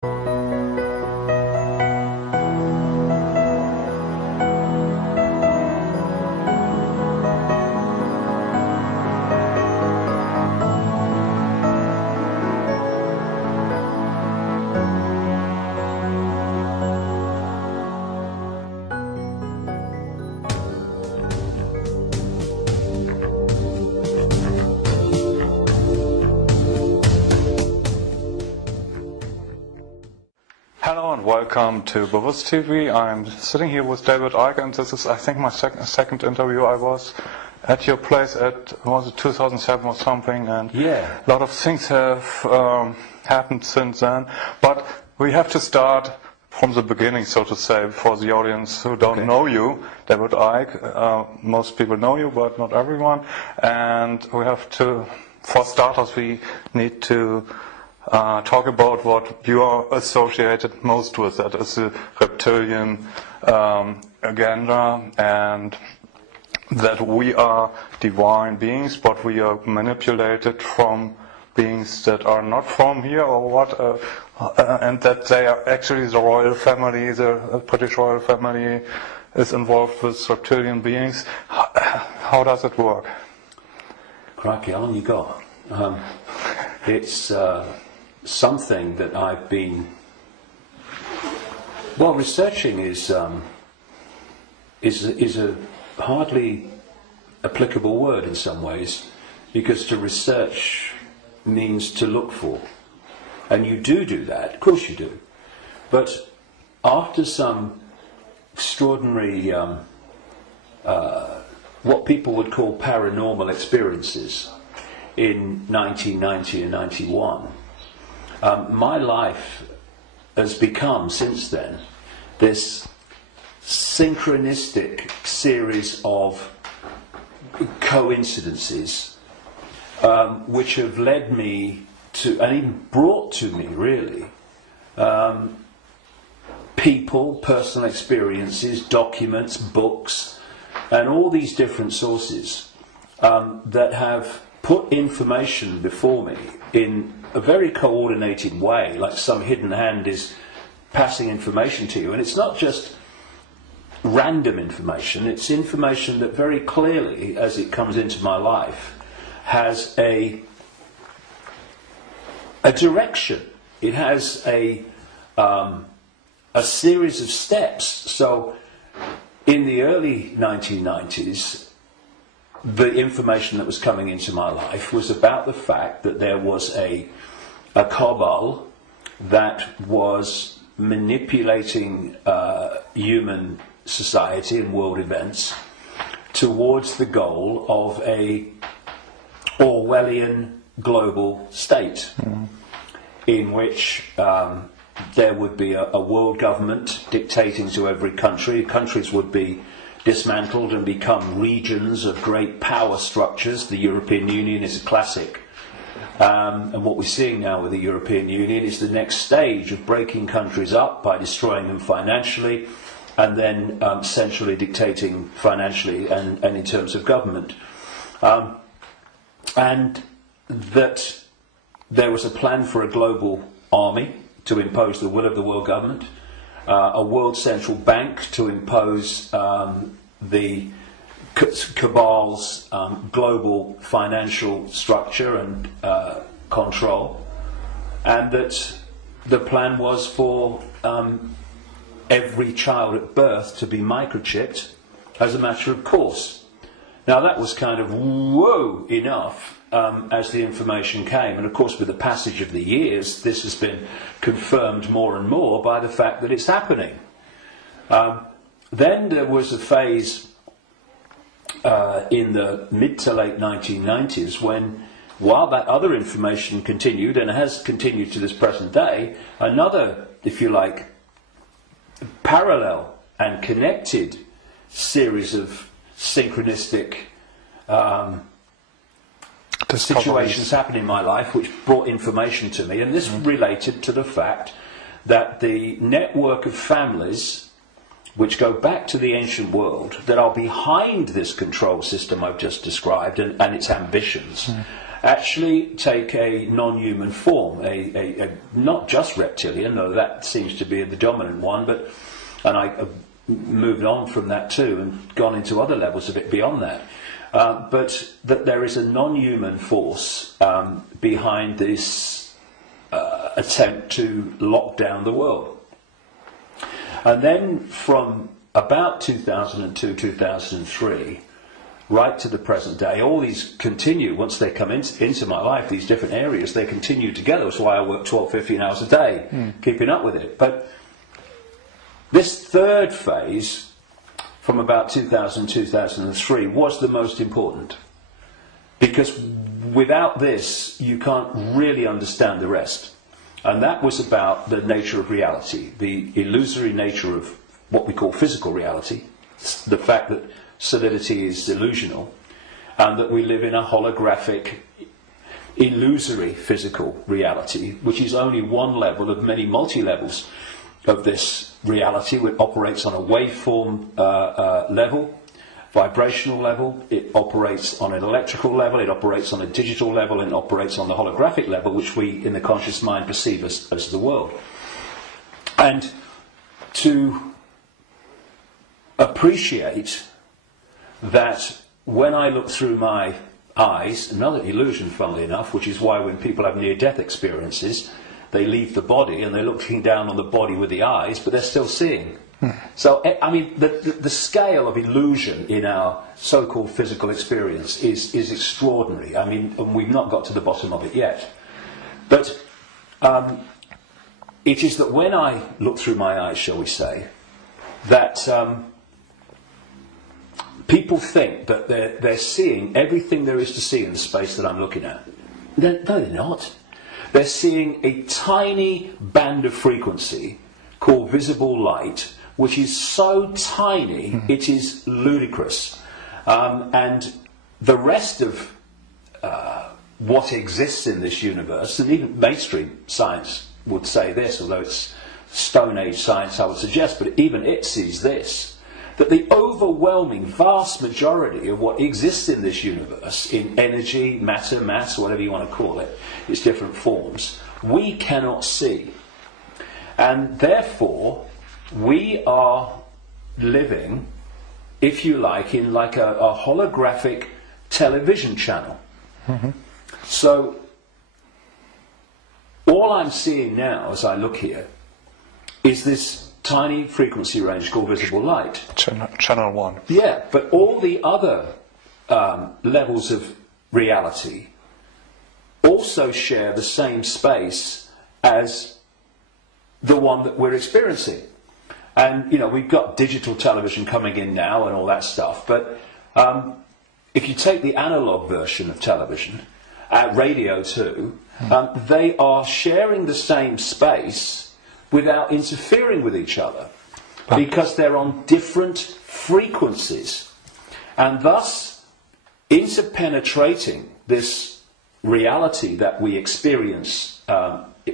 Hello and welcome to Bewusst TV. I'm sitting here with David Icke, and this is, I think, my second interview. I was at your place was it 2007 or something, and yeah, a lot of things have happened since then. But we have to start from the beginning, so to say, for the audience who don't know you, David Icke. Most people know you, but not everyone. And we have to, for starters, we need to talk about what you are associated most with. That is the reptilian agenda, and that we are divine beings, but we are manipulated from beings that are not from here, or what, and that they are actually the royal family, the British royal family is involved with reptilian beings. How does it work? Crikey, on you go. It's something that I've been researching is a hardly applicable word in some ways, because to research means to look for, and you do that, of course you do, but after some extraordinary what people would call paranormal experiences in 1990 and 91, my life has become, since then, this synchronistic series of coincidences which have led me to, and even brought to me, really, people, personal experiences, documents, books, and all these different sources that have put information before me in a very coordinated way, like some hidden hand is passing information to you. And it's not just random information, it's information that very clearly, as it comes into my life, has a direction. It has a series of steps. So in the early 1990s, the information that was coming into my life was about the fact that there was a cabal that was manipulating human society and world events towards the goal of a Orwellian global state, in which there would be a world government dictating to every country. Countries would be dismantled and become regions of great power structures. The European Union is a classic. And what we're seeing now with the European Union is the next stage of breaking countries up by destroying them financially, and then centrally dictating financially and in terms of government. And that there was a plan for a global army to impose the will of the world government, a world central bank to impose the cabal's global financial structure and control, and that the plan was for every child at birth to be microchipped as a matter of course. Now that was kind of whoa enough as the information came, and of course with the passage of the years this has been confirmed more and more by the fact that it's happening. Then there was a phase in the mid to late 1990s when, while that other information continued, and has continued to this present day, another, if you like, parallel and connected series of synchronistic situations happened in my life which brought information to me, and this related to the fact that the network of families which go back to the ancient world that are behind this control system I've just described and its ambitions actually take a non-human form, a not just reptilian, though that seems to be the dominant one, and I moved on from that too and gone into other levels a bit beyond that. But that there is a non-human force behind this attempt to lock down the world. And then from about 2002, 2003, right to the present day, all these continue. Once they come into my life, these different areas, they continue together. That's why I work 12, 15 hours a day, keeping up with it. But this third phase, from about 2000, 2003, was the most important. Because without this, you can't really understand the rest. And that was about the nature of reality, the illusory nature of what we call physical reality, the fact that solidity is delusional, and that we live in a holographic, illusory physical reality, which is only one level of many multi-levels of this reality, which operates on a waveform level, vibrational level, it operates on an electrical level, it operates on a digital level, and it operates on the holographic level, which we in the conscious mind perceive as the world. And to appreciate that when I look through my eyes, another illusion funnily enough, which is why when people have near-death experiences, they leave the body and they're looking down on the body with the eyes, but they're still seeing. So, I mean, the scale of illusion in our so-called physical experience is extraordinary. I mean, and we've not got to the bottom of it yet. But it is that when I look through my eyes, shall we say, that people think that they're seeing everything there is to see in the space that I'm looking at. No, they're not. They're seeing a tiny band of frequency called visible light, which is so tiny it is ludicrous. And the rest of what exists in this universe, and even mainstream science would say this, although it's Stone Age science I would suggest, but even it sees this, that the overwhelming vast majority of what exists in this universe, in energy, matter, mass, whatever you want to call it, its different forms, we cannot see. And therefore, we are living, if you like, in like a holographic television channel. So, all I'm seeing now as I look here is this tiny frequency range called visible light. Channel 1. Yeah, but all the other levels of reality also share the same space as the one that we're experiencing. And, you know, we've got digital television coming in now and all that stuff, but if you take the analog version of television, radio too, they are sharing the same space without interfering with each other, because they're on different frequencies. And thus, interpenetrating this reality that we experience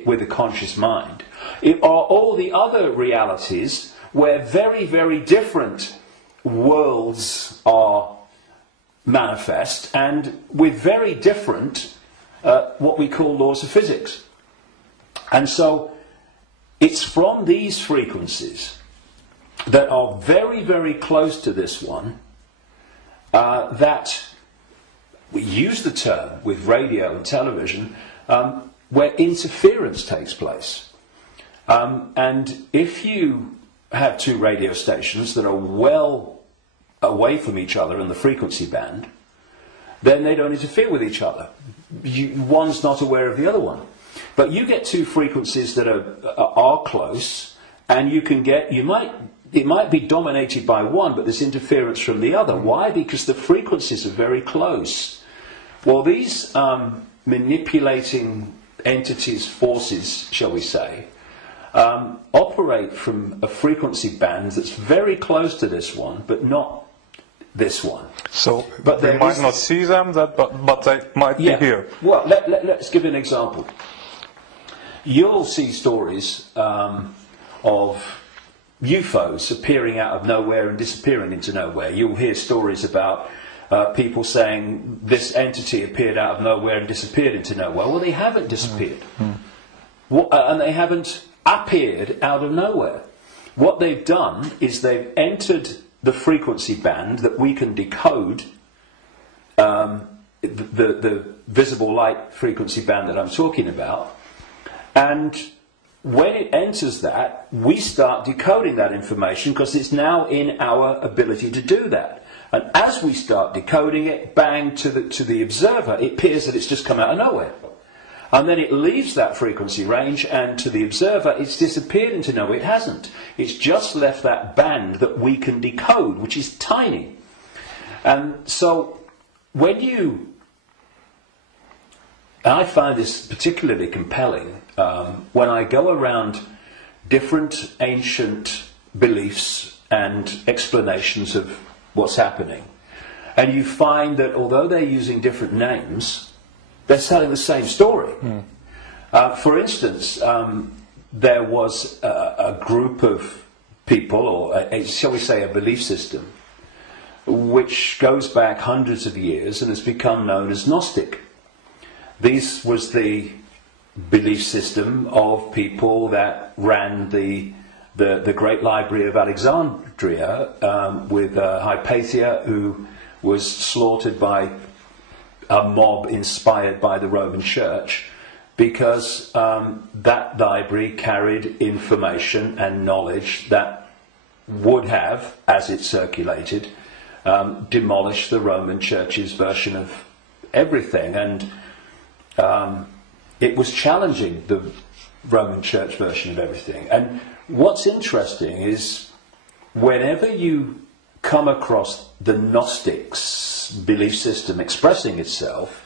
with the conscious mind, it are all the other realities where very, very different worlds are manifest, and with very different what we call laws of physics. And so it's from these frequencies that are very, very close to this one that we use the term with radio and television where interference takes place. And if you have two radio stations that are well away from each other in the frequency band, then they don't interfere with each other. One's not aware of the other one. But you get two frequencies that are close, and you can get, it might be dominated by one, but there's interference from the other. Why? Because the frequencies are very close. Well, these manipulating entities, forces, shall we say, operate from a frequency band that's very close to this one, but not this one. So but we might not see them, but they might be here. Well, let's give an example. You'll see stories of UFOs appearing out of nowhere and disappearing into nowhere. You'll hear stories about people saying this entity appeared out of nowhere and disappeared into nowhere. Well, they haven't disappeared. And they haven't appeared out of nowhere. What they've done is they've entered the frequency band that we can decode, the visible light frequency band that I'm talking about, and when it enters that, we start decoding that information because it's now in our ability to do that. And as we start decoding it, bang, to the observer, it appears that it's just come out of nowhere. And then it leaves that frequency range, and to the observer, it's disappeared into nowhere. It hasn't. It's just left that band that we can decode, which is tiny. And so, when you... And I find this particularly compelling when I go around different ancient beliefs and explanations of what's happening. And you find that although they're using different names, they're telling the same story. For instance, there was a group of people, or shall we say a belief system, which goes back hundreds of years and has become known as Gnostic. This was the belief system of people that ran the great library of Alexandria, with Hypatia, who was slaughtered by a mob inspired by the Roman Church, because that library carried information and knowledge that would have, as it circulated, demolished the Roman Church's version of everything. And it was challenging the Roman Church version of everything. And what's interesting is whenever you come across the Gnostics' belief system expressing itself,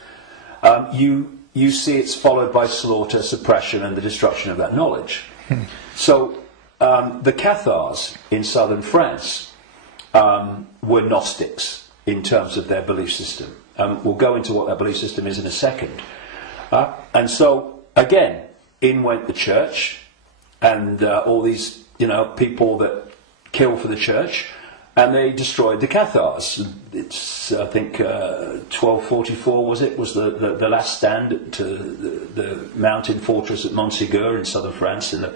you see it's followed by slaughter, suppression, and the destruction of that knowledge. So the Cathars in southern France were Gnostics in terms of their belief system. We'll go into what that belief system is in a second. And so, again, in went the church, and all these, people that kill for the church, and they destroyed the Cathars. It's, I think, 1244 was the last stand to the mountain fortress at Montségur in southern France, in the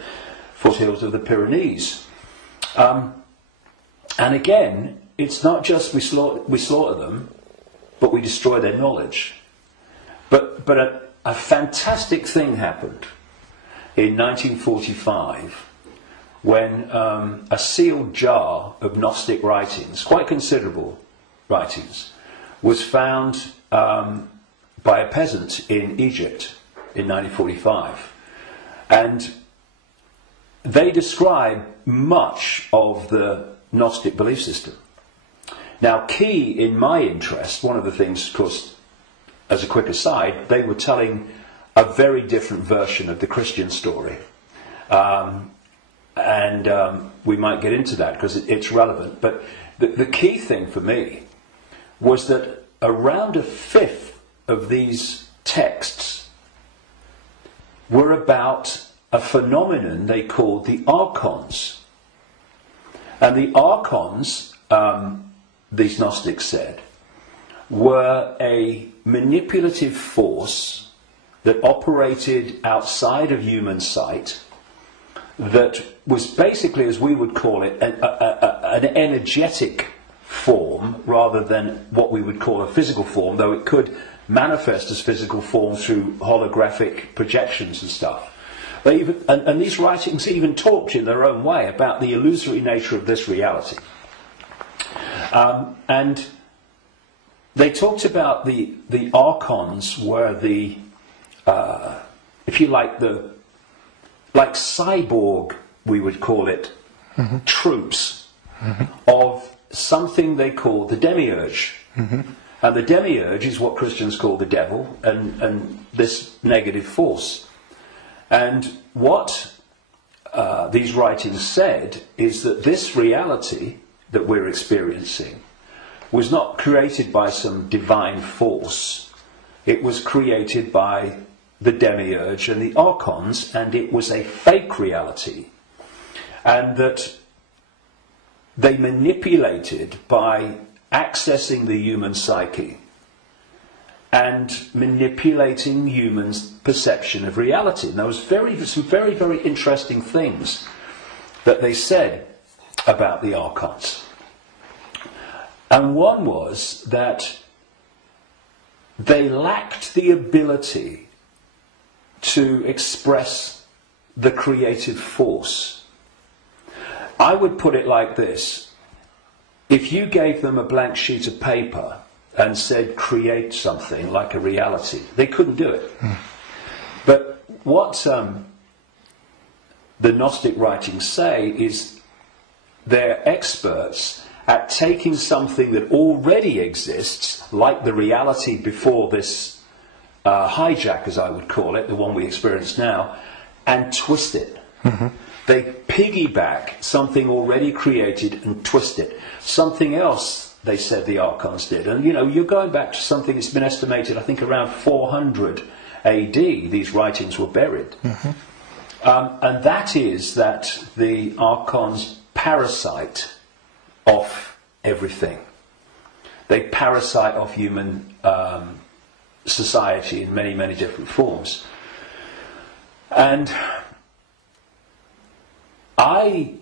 foothills of the Pyrenees. And again, it's not just we slaughter them, but we destroy their knowledge. But a fantastic thing happened in 1945 when a sealed jar of Gnostic writings, quite considerable writings, was found by a peasant in Egypt in 1945. And they describe much of the Gnostic belief system. Now, key in my interest, one of the things, of course, as a quick aside, they were telling a very different version of the Christian story. And we might get into that because it's relevant. But the key thing for me was that around a fifth of these texts were about a phenomenon they called the archons. And the archons, these Gnostics said, were a manipulative force that operated outside of human sight, that was basically, as we would call it, an energetic form rather than what we would call a physical form, though it could manifest as physical form through holographic projections and stuff. And these writings even talked in their own way about the illusory nature of this reality. And they talked about the archons were the, if you like, like cyborg, we would call it, troops of something they called the demiurge. And the demiurge is what Christians call the devil, and this negative force. And what these writings said is that this reality that we're experiencing was not created by some divine force. It was created by the demiurge and the archons, and it was a fake reality. And that they manipulated by accessing the human psyche and manipulating humans' perception of reality. And there was some very, very interesting things that they said about the archons. And one was that they lacked the ability to express the creative force. I would put it like this. If you gave them a blank sheet of paper and said, create something like a reality, they couldn't do it. But what the Gnostic writings say is they're experts at taking something that already exists, like the reality before this hijack, as I would call it, the one we experience now, and twist it. They piggyback something already created and twist it. Something else, they said the archons did. And, you know, you're going back to something that's been estimated, I think, around 400 AD, these writings were buried. And that is that the archons parasite off everything. They parasite off human society in many, many different forms. And I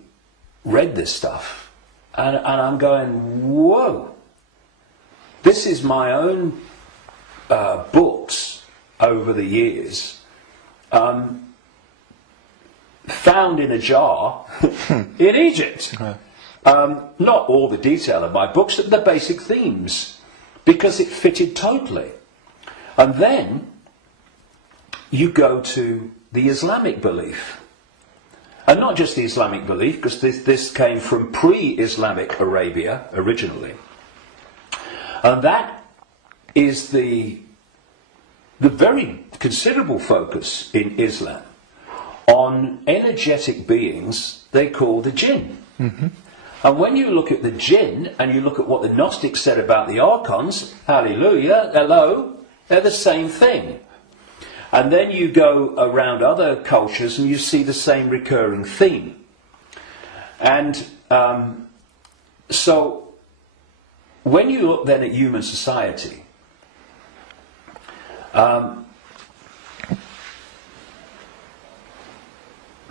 read this stuff and I'm going, whoa, this is my own books over the years, found in a jar in Egypt. Not all the detail of my books, but the basic themes, because it fitted totally. And then you go to the Islamic belief. And not just the Islamic belief, because this came from pre-Islamic Arabia originally. And that is the very considerable focus in Islam on energetic beings they call the jinn. And when you look at the jinn and you look at what the Gnostics said about the archons, hallelujah, hello, they're the same thing. And then you go around other cultures and you see the same recurring theme. And so when you look then at human society,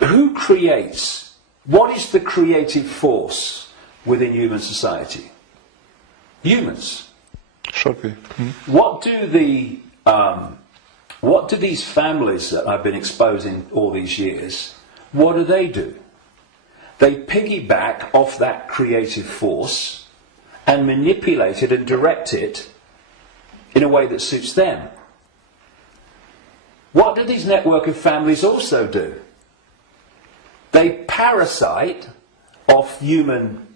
who creates? What is the creative force within human society? Humans. Should be. What do these families that I've been exposing all these years, what do? They piggyback off that creative force and manipulate it and direct it in a way that suits them. What do these network of families also do? They parasite off human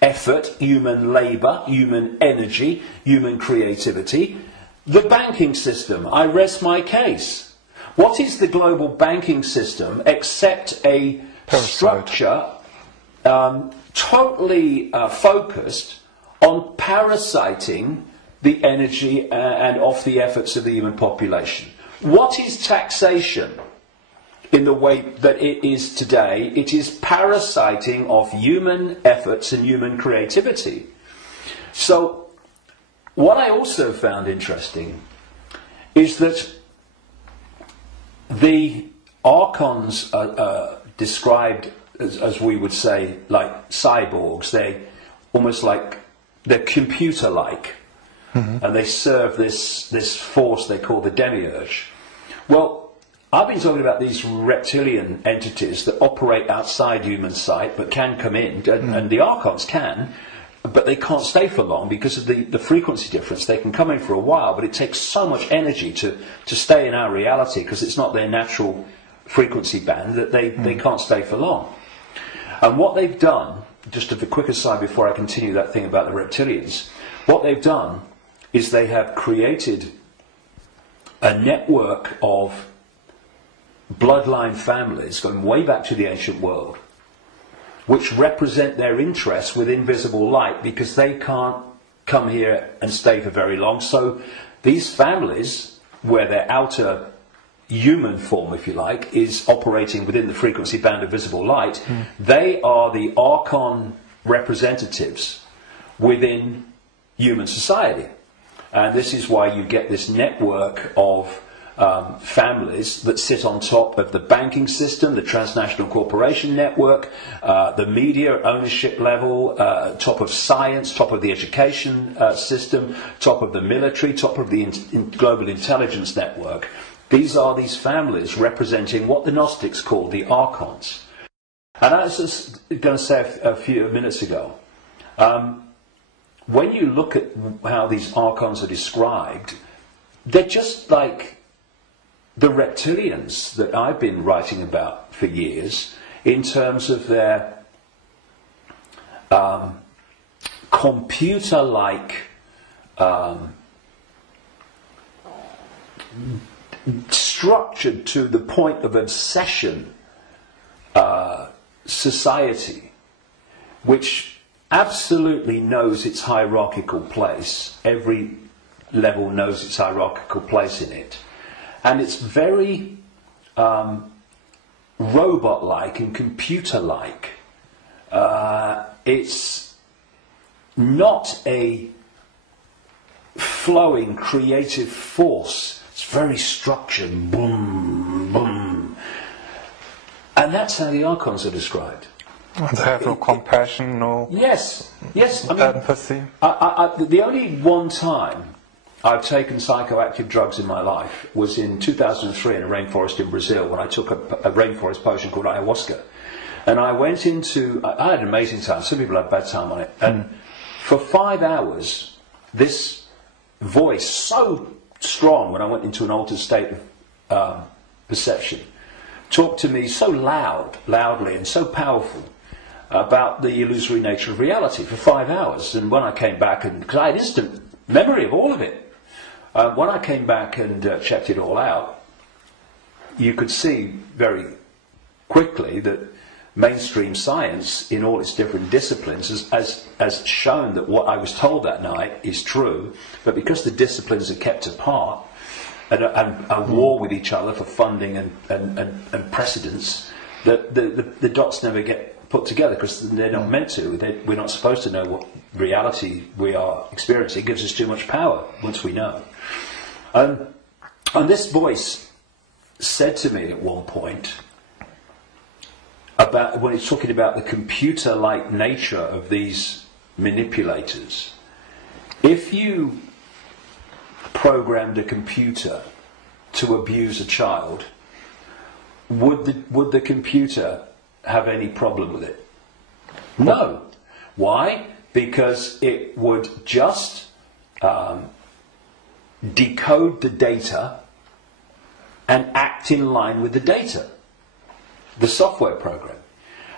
effort, human labour, human energy, human creativity. The banking system, I rest my case. What is the global banking system except a structure totally focused on parasiting the energy and off the efforts of the human population? What is taxation? In the way that it is today, it is parasiting of human efforts and human creativity. So, what I also found interesting is that the archons are described as we would say, like cyborgs. They almost like, they're computer-like. And they serve this force they call the demiurge. Well, I've been talking about these reptilian entities that operate outside human sight but can come in, and the archons can, but they can't stay for long because of the frequency difference. They can come in for a while, but it takes so much energy to stay in our reality because it's not their natural frequency band that they can't stay for long. And what they've done, just as a quick aside before I continue that thing about the reptilians, what they've done is they have created a network of bloodline families going way back to the ancient world, which represent their interests with invisible light because they can't come here and stay for very long. So these families, where their outer human form, if you like, is operating within the frequency band of visible light, they are the archon representatives within human society. And this is why you get this network of families that sit on top of the banking system, the transnational corporation network, the media ownership level, top of science, top of the education system, top of the military, top of the global intelligence network. These are these families representing what the Gnostics called the archons. And I was just going to say a few minutes ago, when you look at how these archons are described, they're just like the reptilians that I've been writing about for years, in terms of their computer-like structured to the point of obsession society, which absolutely knows its hierarchical place. Every level knows its hierarchical place in it. And it's very robot-like and computer-like. It's not a flowing creative force. It's very structured. Boom, boom. And that's how the archons are described. And they have no compassion, no yes. I mean, empathy. The only one time I've taken psychoactive drugs in my life was in 2003 in a rainforest in Brazil, when I took a rainforest potion called ayahuasca. And I went into, I had an amazing time. Some people had a bad time on it. And for 5 hours, this voice, so strong when I went into an altered state of perception, talked to me so loudly and so powerful about the illusory nature of reality for 5 hours. And when I came back, and because I had instant memory of all of it, when I came back and checked it all out, you could see very quickly that mainstream science, in all its different disciplines, has shown that what I was told that night is true, but because the disciplines are kept apart and are war with each other for funding and precedence, that the dots never get put together, because they're not meant to. We're not supposed to know what reality we are experiencing. It gives us too much power once we know. And this voice said to me at one point, about when he's talking about the computer-like nature of these manipulators, if you programmed a computer to abuse a child, would the computer have any problem with it? No. Why? Because it would just decode the data and act in line with the data, the software program.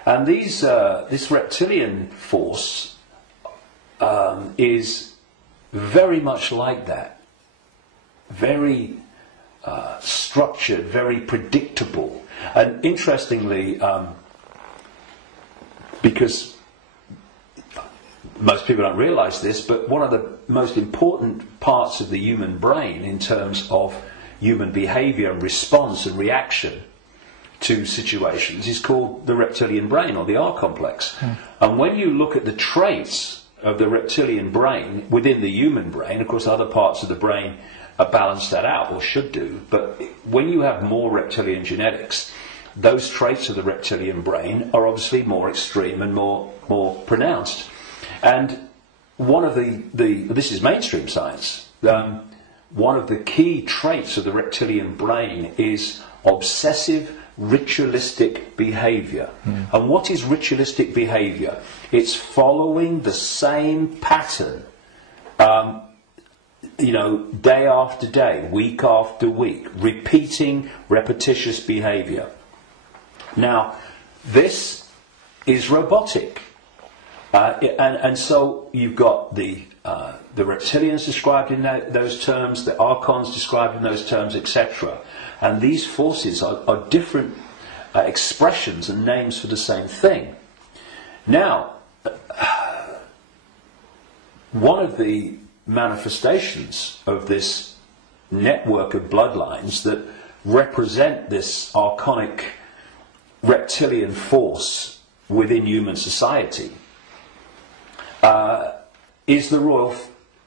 And this reptilian force is very much like that. Very structured, very predictable. And interestingly, because most people don't realise this, but one of the most important parts of the human brain in terms of human behaviour and response and reaction to situations is called the reptilian brain, or the R complex. And when you look at the traits of the reptilian brain within the human brain, of course other parts of the brain balance that out, or should do, but when you have more reptilian genetics, those traits of the reptilian brain are obviously more extreme and more pronounced. And one of this is mainstream science, one of the key traits of the reptilian brain is obsessive ritualistic behaviour. And what is ritualistic behaviour? It's following the same pattern, day after day, week after week, repeating repetitious behaviour. Now, this is robotic. And so you've got the reptilians described in those terms, the archons described in those terms, etc. And these forces are different expressions and names for the same thing. Now, one of the manifestations of this network of bloodlines that represent this archonic reptilian force within human society is the royal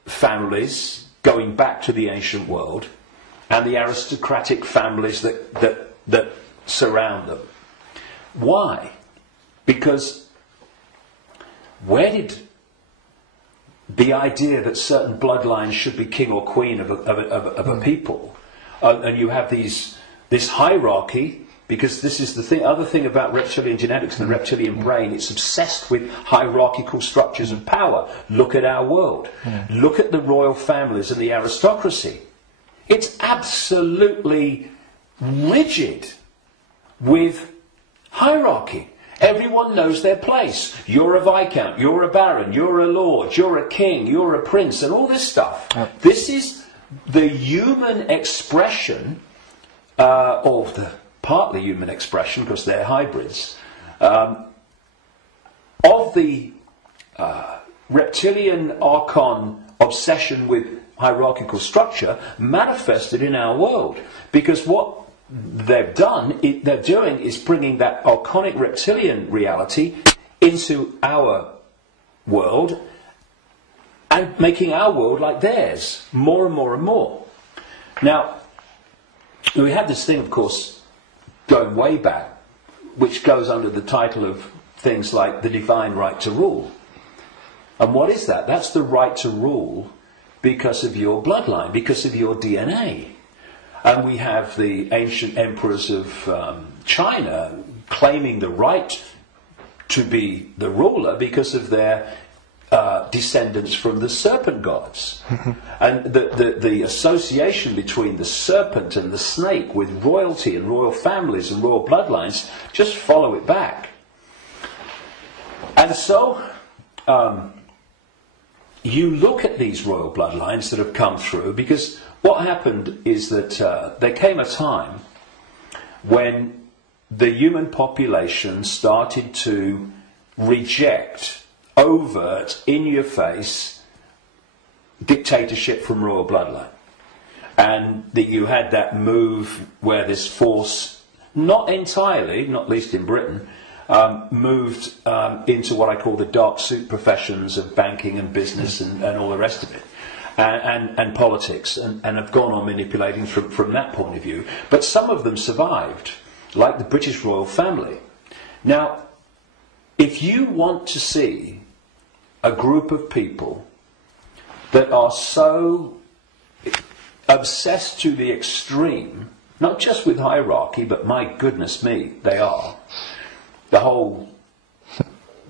families going back to the ancient world, and the aristocratic families that surround them. Why? Because where did the idea that certain bloodlines should be king or queen of a people, and you have this hierarchy, because this is the other thing about reptilian genetics and the reptilian brain, it's obsessed with hierarchical structures of power. Look at our world. Look at the royal families and the aristocracy. It's absolutely rigid with hierarchy. Everyone knows their place. You're a viscount, you're a baron, you're a lord, you're a king, you're a prince, and all this stuff. This is the human expression, or the partly human expression, because they're hybrids, of the reptilian archon obsession with hierarchical structure manifested in our world. Because what they're doing is bringing that archonic reptilian reality into our world and making our world like theirs, more and more and more. Now, we have this thing, of course, going way back, which goes under the title of things like the divine right to rule. And what is that? That's the right to rule because of your bloodline, because of your DNA. And we have the ancient emperors of China claiming the right to be the ruler because of their descendants from the serpent gods. And the association between the serpent and the snake with royalty and royal families and royal bloodlines, just follow it back. And so you look at these royal bloodlines that have come through, because what happened is that there came a time when the human population started to reject overt, in-your-face dictatorship from royal bloodline. And that you had that move where this force, not entirely, not least in Britain, moved into what I call the dark suit professions of banking and business and all the rest of it. And politics, and have gone on manipulating from that point of view. But some of them survived, like the British royal family. Now, if you want to see a group of people that are so obsessed to the extreme, not just with hierarchy, but my goodness me, they are. The whole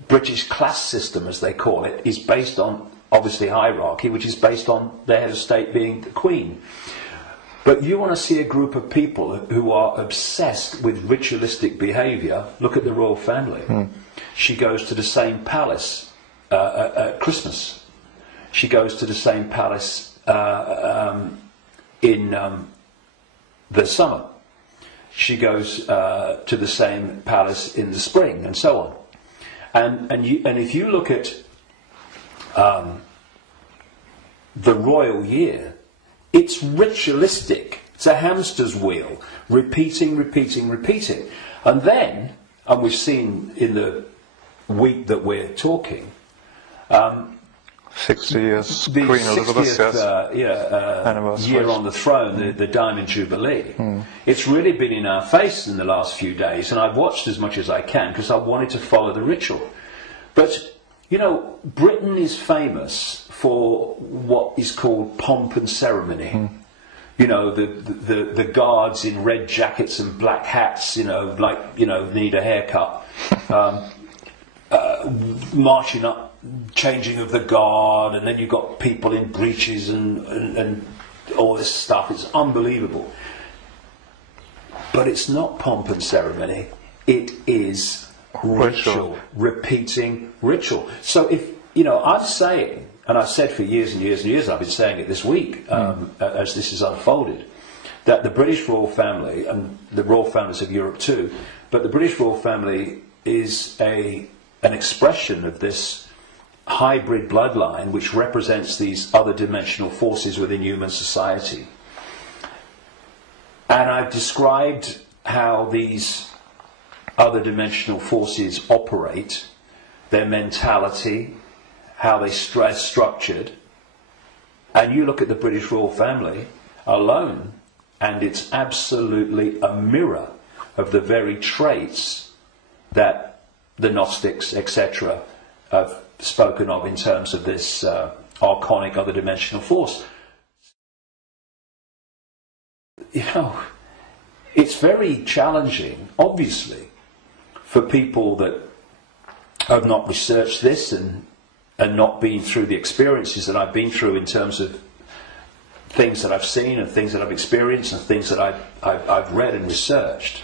British class system, as they call it, is based on, obviously, hierarchy, which is based on the head of state being the Queen. But you want to see a group of people who are obsessed with ritualistic behaviour, look at the royal family. She goes to the same palace at Christmas. She goes to the same palace in the summer. She goes to the same palace in the spring, and so on. And if you look at the royal year, it's ritualistic. It's a hamster's wheel, repeating. And then, and we've seen in the week that we're talking, 60 years the Queen Elizabeth, 60th year on the throne, the Diamond Jubilee. It's really been in our face in the last few days, and I've watched as much as I can because I wanted to follow the ritual. But, you know, Britain is famous for what is called pomp and ceremony. You know, the guards in red jackets and black hats, you know, like, you know, need a haircut. Marching up, changing of the guard, and then you've got people in breeches and all this stuff. It's unbelievable. But it's not pomp and ceremony. It is ritual. Repeating ritual. So if, you know, I'm saying, and I've said for years and years and years, I've been saying it this week, as this has unfolded, that the British royal family, and the royal families of Europe too, but the British royal family is an expression of this hybrid bloodline which represents these other dimensional forces within human society. And I've described how these other dimensional forces operate, their mentality, how they structured. And you look at the British royal family alone, and it's absolutely a mirror of the very traits that the Gnostics, etc., have spoken of in terms of this archonic other dimensional force. You know, it's very challenging, obviously, for people that have not researched this and not been through the experiences that I've been through in terms of things that I've seen and things that I've experienced and things that I've read and researched.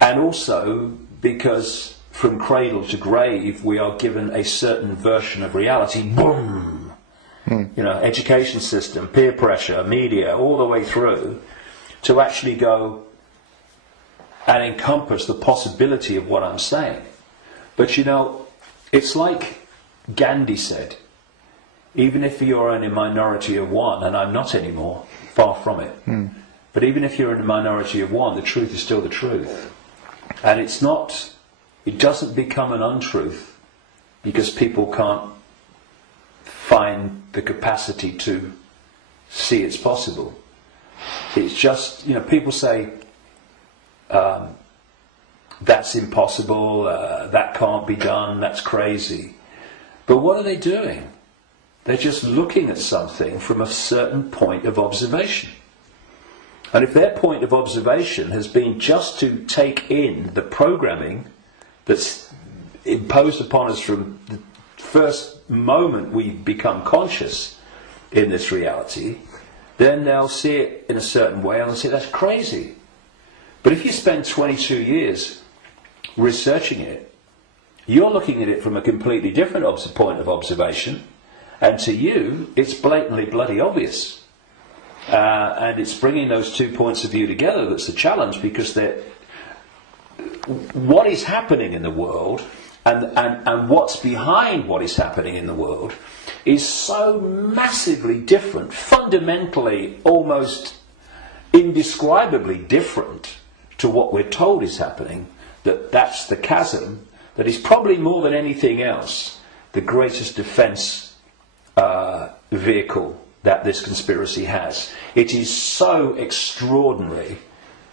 And also because from cradle to grave we are given a certain version of reality. Boom! You know, education system, peer pressure, media, all the way through, to actually go and encompass the possibility of what I'm saying. But you know, it's like Gandhi said, even if you're in a minority of one, and I'm not anymore, far from it, but even if you're in a minority of one, the truth is still the truth. And it's not, it doesn't become an untruth because people can't find the capacity to see it's possible. It's just, you know, people say, that's impossible, that can't be done, that's crazy. But what are they doing? They're just looking at something from a certain point of observation. And if their point of observation has been just to take in the programming that's imposed upon us from the first moment we become conscious in this reality, then they'll see it in a certain way and they'll say that's crazy. But if you spend 22 years researching it, you're looking at it from a completely different point of observation, and to you it's blatantly bloody obvious. And it's bringing those 2 points of view together that's the challenge, because what is happening in the world and what's behind what is happening in the world is so massively different, fundamentally almost indescribably different to what we're told is happening, that's the chasm that is probably more than anything else the greatest defence vehicle that this conspiracy has. It is so extraordinary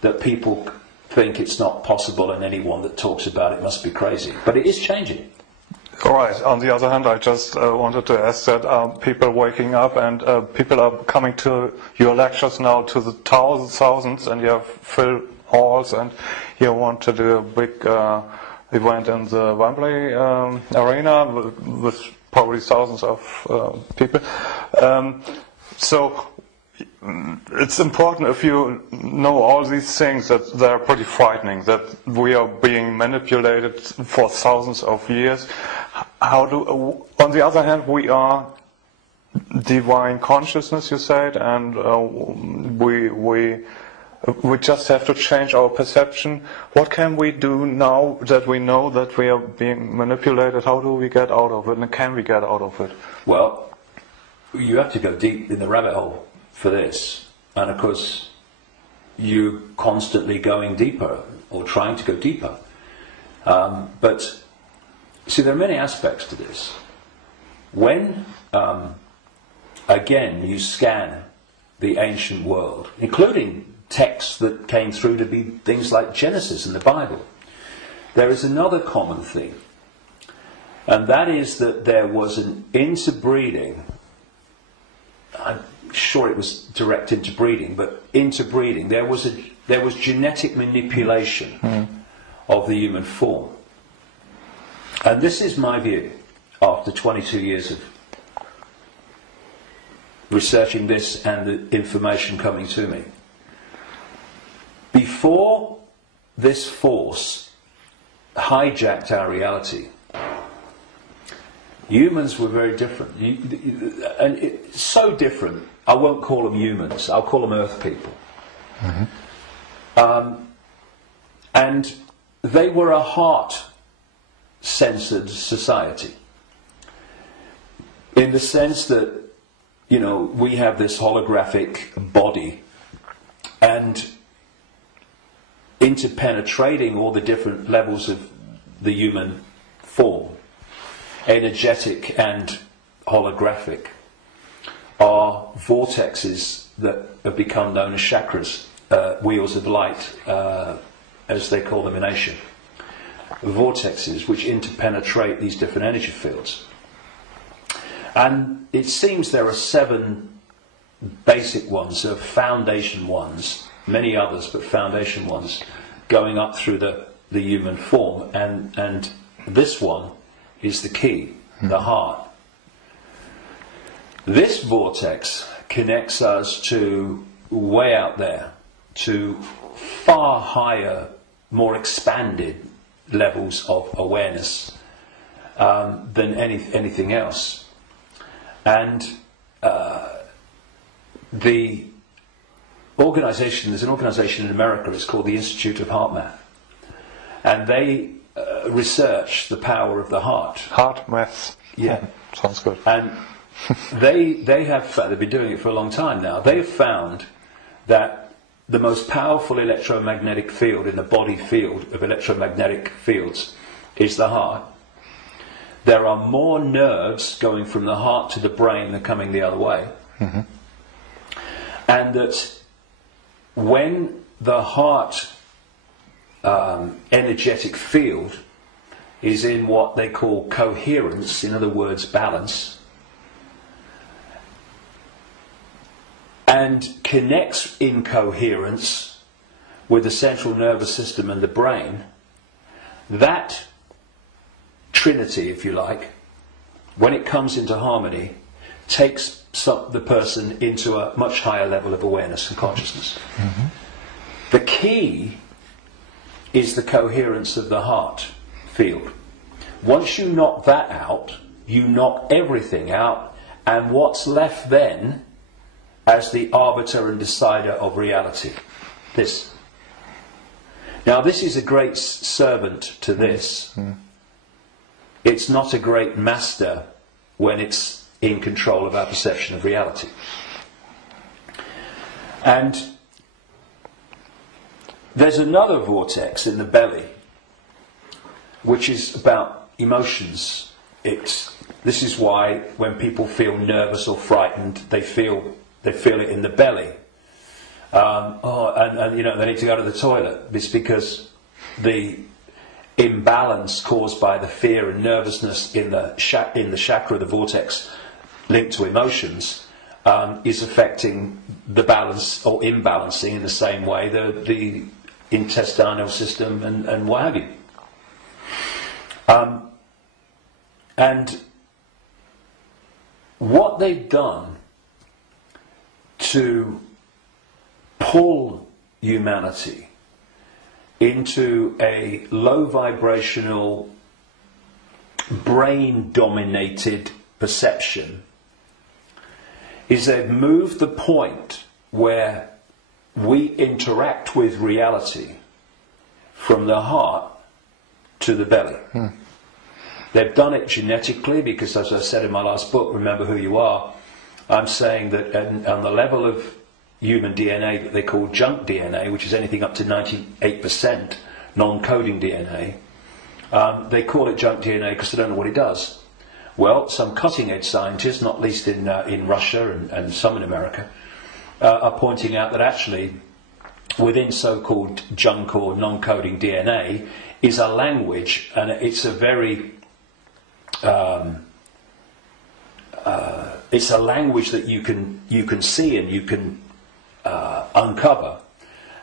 that people think it's not possible, and anyone that talks about it must be crazy. But it is changing. All right. On the other hand, I just wanted to ask that people waking up and people are coming to your lectures now to the thousands, and you have filled halls, and you want to do a big event in the Wembley arena with probably thousands of people. So it's important, if you know all these things, that they're pretty frightening, that we are being manipulated for thousands of years. On the other hand, we are divine consciousness, you said, and we just have to change our perception. What can we do now that we know that we are being manipulated? How do we get out of it, and can we get out of it? Well, you have to go deep in the rabbit hole for this, and of course you're constantly going deeper or trying to go deeper, but see, there are many aspects to this. When again you scan the ancient world, including texts that came through to be things like Genesis and the Bible, there is another common theme, and that is that there was an interbreeding. I'm sure it was direct interbreeding, but interbreeding. There was genetic manipulation of the human form. And this is my view, after 22 years of researching this and the information coming to me. Before this force hijacked our reality, humans were very different, and it's so different. I won't call them humans, I'll call them earth people. And they were a heart-censored society, in the sense that, you know, we have this holographic body, and interpenetrating all the different levels of the human form, energetic and holographic, are vortexes that have become known as chakras, wheels of light, as they call them in Asia. Vortexes which interpenetrate these different energy fields. And it seems there are 7 basic ones, foundation ones, many others, but foundation ones, going up through the human form. And this one is the key, the heart. This vortex connects us to way out there, to far higher, more expanded levels of awareness than anything else. And the organisation, there's an organisation in America, it's called the Institute of Heart Math, and they research the power of the heart. Heart math. Yeah. Sounds good. And they've been doing it for a long time now. They have found that the most powerful electromagnetic field in the body field of electromagnetic fields is the heart. There are more nerves going from the heart to the brain than coming the other way. Mm-hmm. And that when the heart energetic field is in what they call coherence, in other words, balance, and connects in coherence with the central nervous system and the brain, that trinity, if you like, when it comes into harmony, takes the person into a much higher level of awareness and consciousness. Mm-hmm. The key is the coherence of the heart field. Once you knock that out, you knock everything out, and what's left then as the arbiter and decider of reality? This. Now, this is a great servant to this. Mm-hmm. It's not a great master when it's in control of our perception of reality. And there's another vortex in the belly, which is about emotions. This is why when people feel nervous or frightened, they feel it in the belly. And you know, they need to go to the toilet. It's because the imbalance caused by the fear and nervousness in the chakra, the vortex linked to emotions, is affecting the balance or imbalancing in the same way the intestinal system and what have you. And what they've done to pull humanity into a low vibrational, brain dominated perception is they've moved the point where we interact with reality from the heart to the belly. They've done it genetically because, as I said in my last book, Remember Who You Are, I'm saying that on the level of human DNA that they call junk DNA, which is anything up to 98% non-coding DNA, they call it junk DNA because they don't know what it does. Well, some cutting-edge scientists, not least in Russia and some in America, are pointing out that actually within so-called junk or non-coding DNA is a language, and it's a very it's a language that you can see and you can uncover,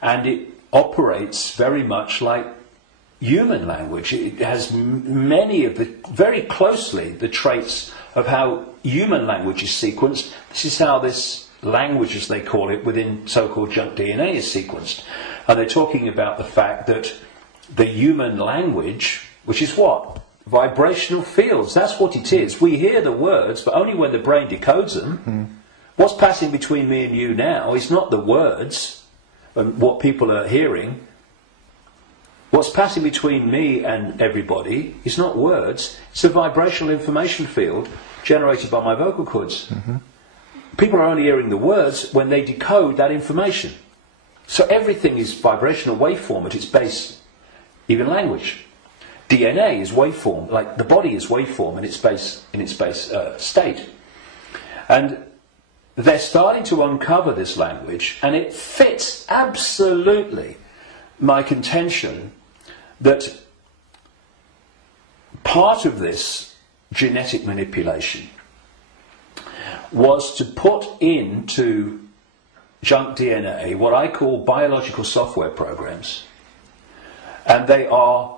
and it operates very much like human language. It has many of very closely the traits of how human language is sequenced. This is how this language, as they call it, within so-called junk DNA is sequenced. And they're talking about the fact that the human language, which is what? Vibrational fields. That's what it is. We hear the words, but only when the brain decodes them. What's passing between me and you now is not the words and what people are hearing. What's passing between me and everybody is not words. It's a vibrational information field generated by my vocal cords. People are only hearing the words when they decode that information. So everything is vibrational waveform at its base, even language. DNA is waveform, like the body is waveform in its base state. And they're starting to uncover this language, and it fits absolutely my contention that part of this genetic manipulation was to put into junk DNA what I call biological software programs. And they are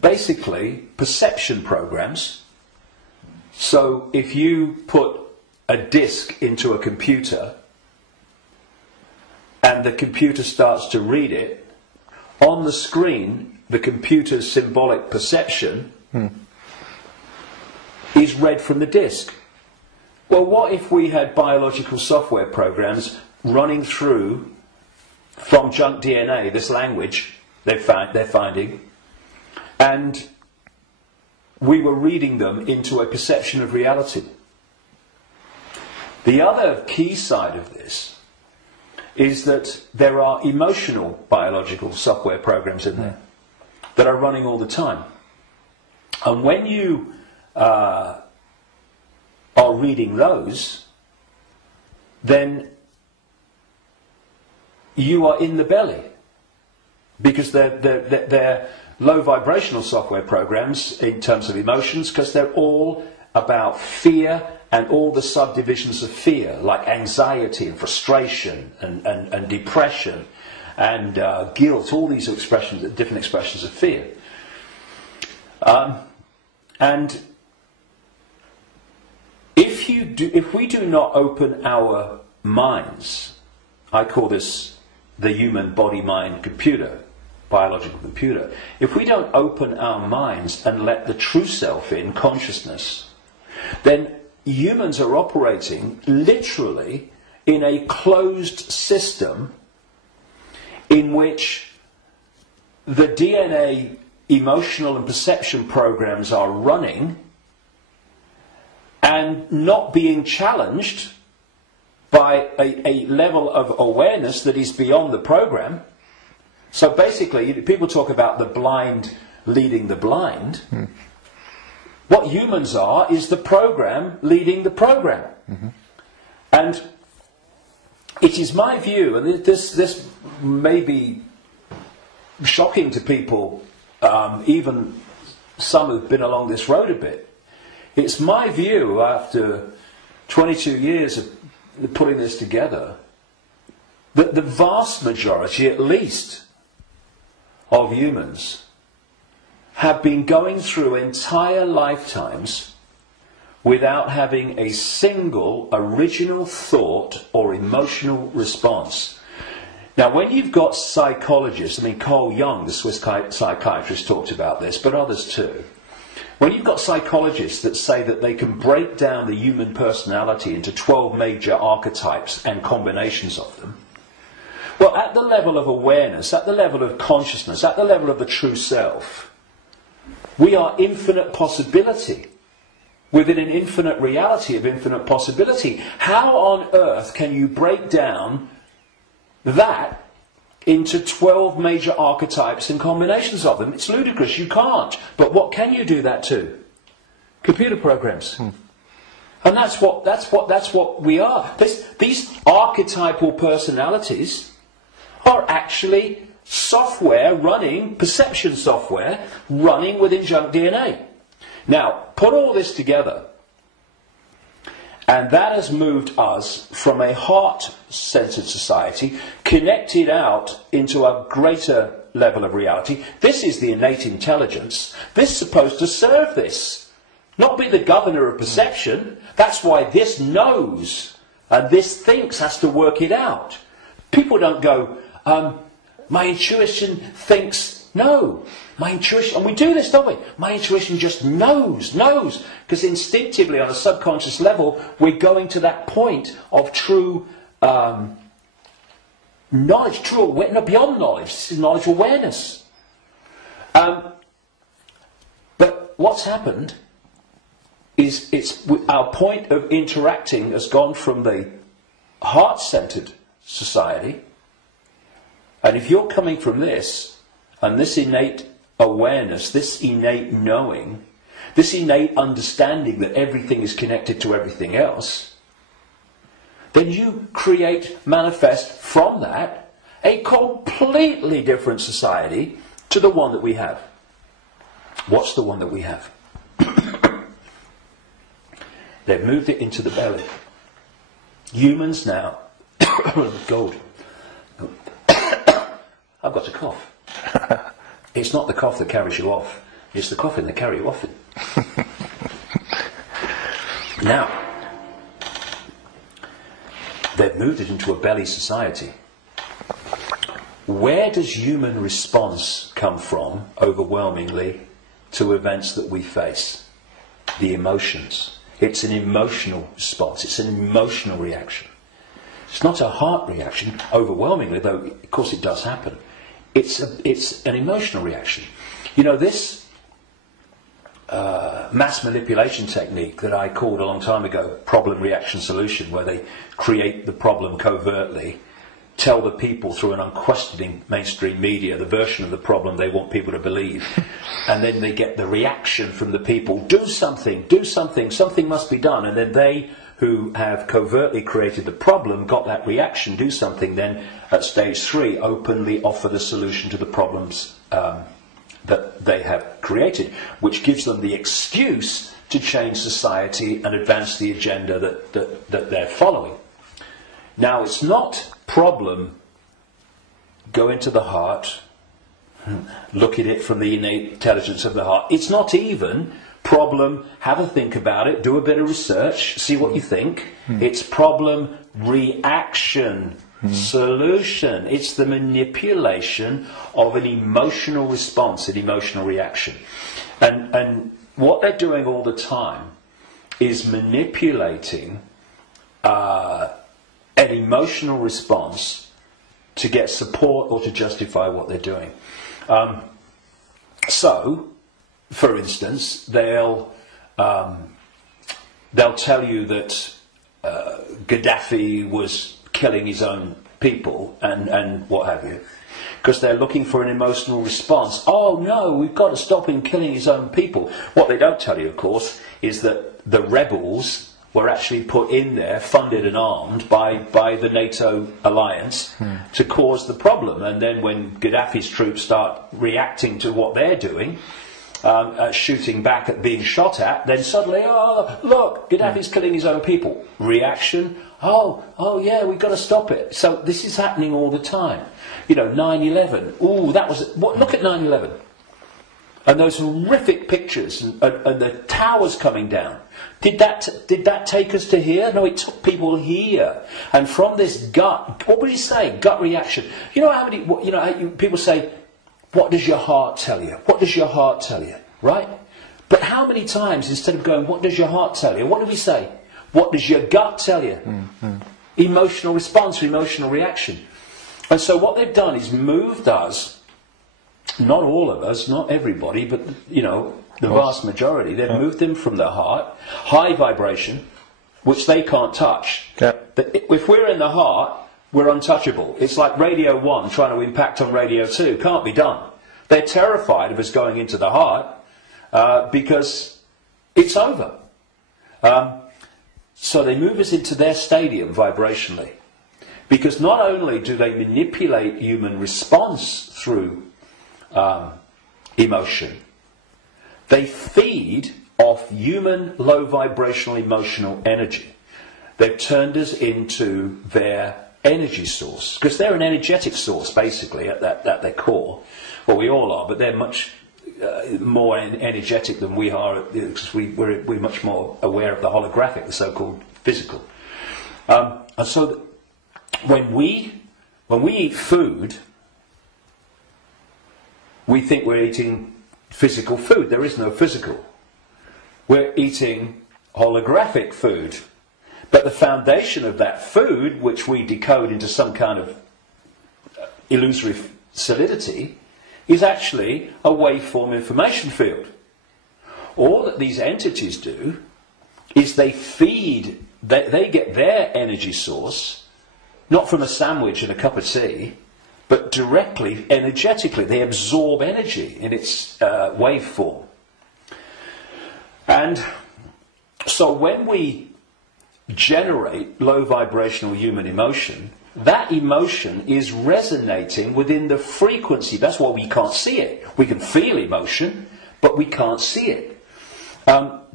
basically perception programs. So if you put a disk into a computer and the computer starts to read it, on the screen the computer's symbolic perception is read from the disk. Well, what if we had biological software programs running through from junk DNA, this language they're finding, and we were reading them into a perception of reality? The other key side of this is that there are emotional biological software programs in there that are running all the time. And when you are reading those, then you are in the belly, because they're low vibrational software programs in terms of emotions, because they're all about fear and all the subdivisions of fear, like anxiety and frustration and depression and guilt, all these expressions, different expressions of fear. And if we do not open our minds, I call this the human body-mind computer, biological computer. If we don't open our minds and let the true self in, consciousness, then humans are operating literally in a closed system in which the DNA emotional and perception programs are running and not being challenged by a level of awareness that is beyond the program. So basically, people talk about the blind leading the blind. What humans are is the program leading the program. And it is my view, and this may be shocking to people, even some who've been along this road a bit. It's my view, after 22 years of putting this together, that the vast majority, at least, of humans have been going through entire lifetimes without having a single original thought or emotional response. Now, when you've got psychologists, I mean, Carl Jung, the Swiss psychiatrist, talked about this, but others too. When you've got psychologists that say that they can break down the human personality into 12 major archetypes and combinations of them, well, at the level of awareness, at the level of consciousness, at the level of the true self, we are infinite possibility within an infinite reality of infinite possibility. How on earth can you break down that into 12 major archetypes and combinations of them? It's ludicrous, you can't. But what can you do that to? Computer programs. And that's what we are. These archetypal personalities are actually software running, perception software running within junk DNA. Now, put all this together, and that has moved us from a heart-centered society, connected out into a greater level of reality. This is the innate intelligence. This is supposed to serve this, not be the governor of perception. That's why this knows, and this thinks has to work it out. People don't go, my intuition thinks. No, my intuition, and we do this, don't we? My intuition just knows, because instinctively on a subconscious level, we're going to that point of true knowledge, true awareness, not beyond knowledge, this is knowledge awareness. But what's happened is our point of interacting has gone from the heart-centered society, and if you're coming from this, and this innate awareness, this innate knowing, this innate understanding that everything is connected to everything else, then you manifest from that a completely different society to the one that we have. What's the one that we have? They've moved it into the belly. Humans now, gold. I've got a cough. It's not the cough that carries you off, it's the coughing that carries you off it. Now, they've moved it into a belly society. Where does human response come from, overwhelmingly, to events that we face? The emotions. It's an emotional response. It's an emotional reaction. It's not a heart reaction, overwhelmingly, though of course it does happen. It's an emotional reaction. You know, this mass manipulation technique that I called a long time ago problem, reaction, solution, where they create the problem covertly, tell the people through an unquestioning mainstream media the version of the problem they want people to believe, and then they get the reaction from the people, do something, something must be done, and then they who have covertly created the problem got that reaction, do something, then at stage 3 openly offer the solution to the problems that they have created, which gives them the excuse to change society and advance the agenda that they're following. Now, it's not problem, go into the heart, look at it from the innate intelligence of the heart. It's not even problem, have a think about it, do a bit of research, see what you think. It's problem, reaction, solution. It's the manipulation of an emotional response, an emotional reaction. And what they're doing all the time is manipulating an emotional response to get support or to justify what they're doing. So, for instance, they'll tell you that Gaddafi was killing his own people and what have you, because they're looking for an emotional response. Oh no, we've got to stop him killing his own people. What they don't tell you, of course, is that the rebels were actually put in there, funded and armed by the NATO alliance to cause the problem. And then when Gaddafi's troops start reacting to what they're doing, shooting back at being shot at, then suddenly, oh, look, Gaddafi's killing his own people. Reaction, oh yeah, we've got to stop it. So this is happening all the time. You know, 9/11, ooh, that was, look at 9/11. And those horrific pictures and the towers coming down. Did that take us to here? No, it took people here. And from this gut, what would you say? Gut reaction. You know how many, people say, what does your heart tell you? What does your heart tell you? Right? But how many times, instead of going, what does your heart tell you? What do we say? What does your gut tell you? Emotional response, emotional reaction. And so what they've done is moved us, not all of us, not everybody, but, you know, the vast majority, they've moved them from the heart, high vibration, which they can't touch. Yeah. If we're in the heart, we're untouchable. It's like Radio 1 trying to impact on Radio 2. Can't be done. They're terrified of us going into the heart because it's over. So they move us into their stadium vibrationally. Because not only do they manipulate human response through emotion, they feed off human low vibrational emotional energy. They've turned us into their energy source, because they're an energetic source basically at their core. Well, we all are, but they're much more energetic than we are, because we're much more aware of the holographic, the so-called physical. And so when we eat food, we think we're eating physical food. There is no physical. We're eating holographic food. But the foundation of that food, which we decode into some kind of illusory solidity, is actually a waveform information field. All that these entities do is they feed, they get their energy source, not from a sandwich and a cup of tea, but directly, energetically. They absorb energy in its waveform. And so when we generate low vibrational human emotion, that emotion is resonating within the frequency. That's why we can't see it. We can feel emotion, but we can't see it.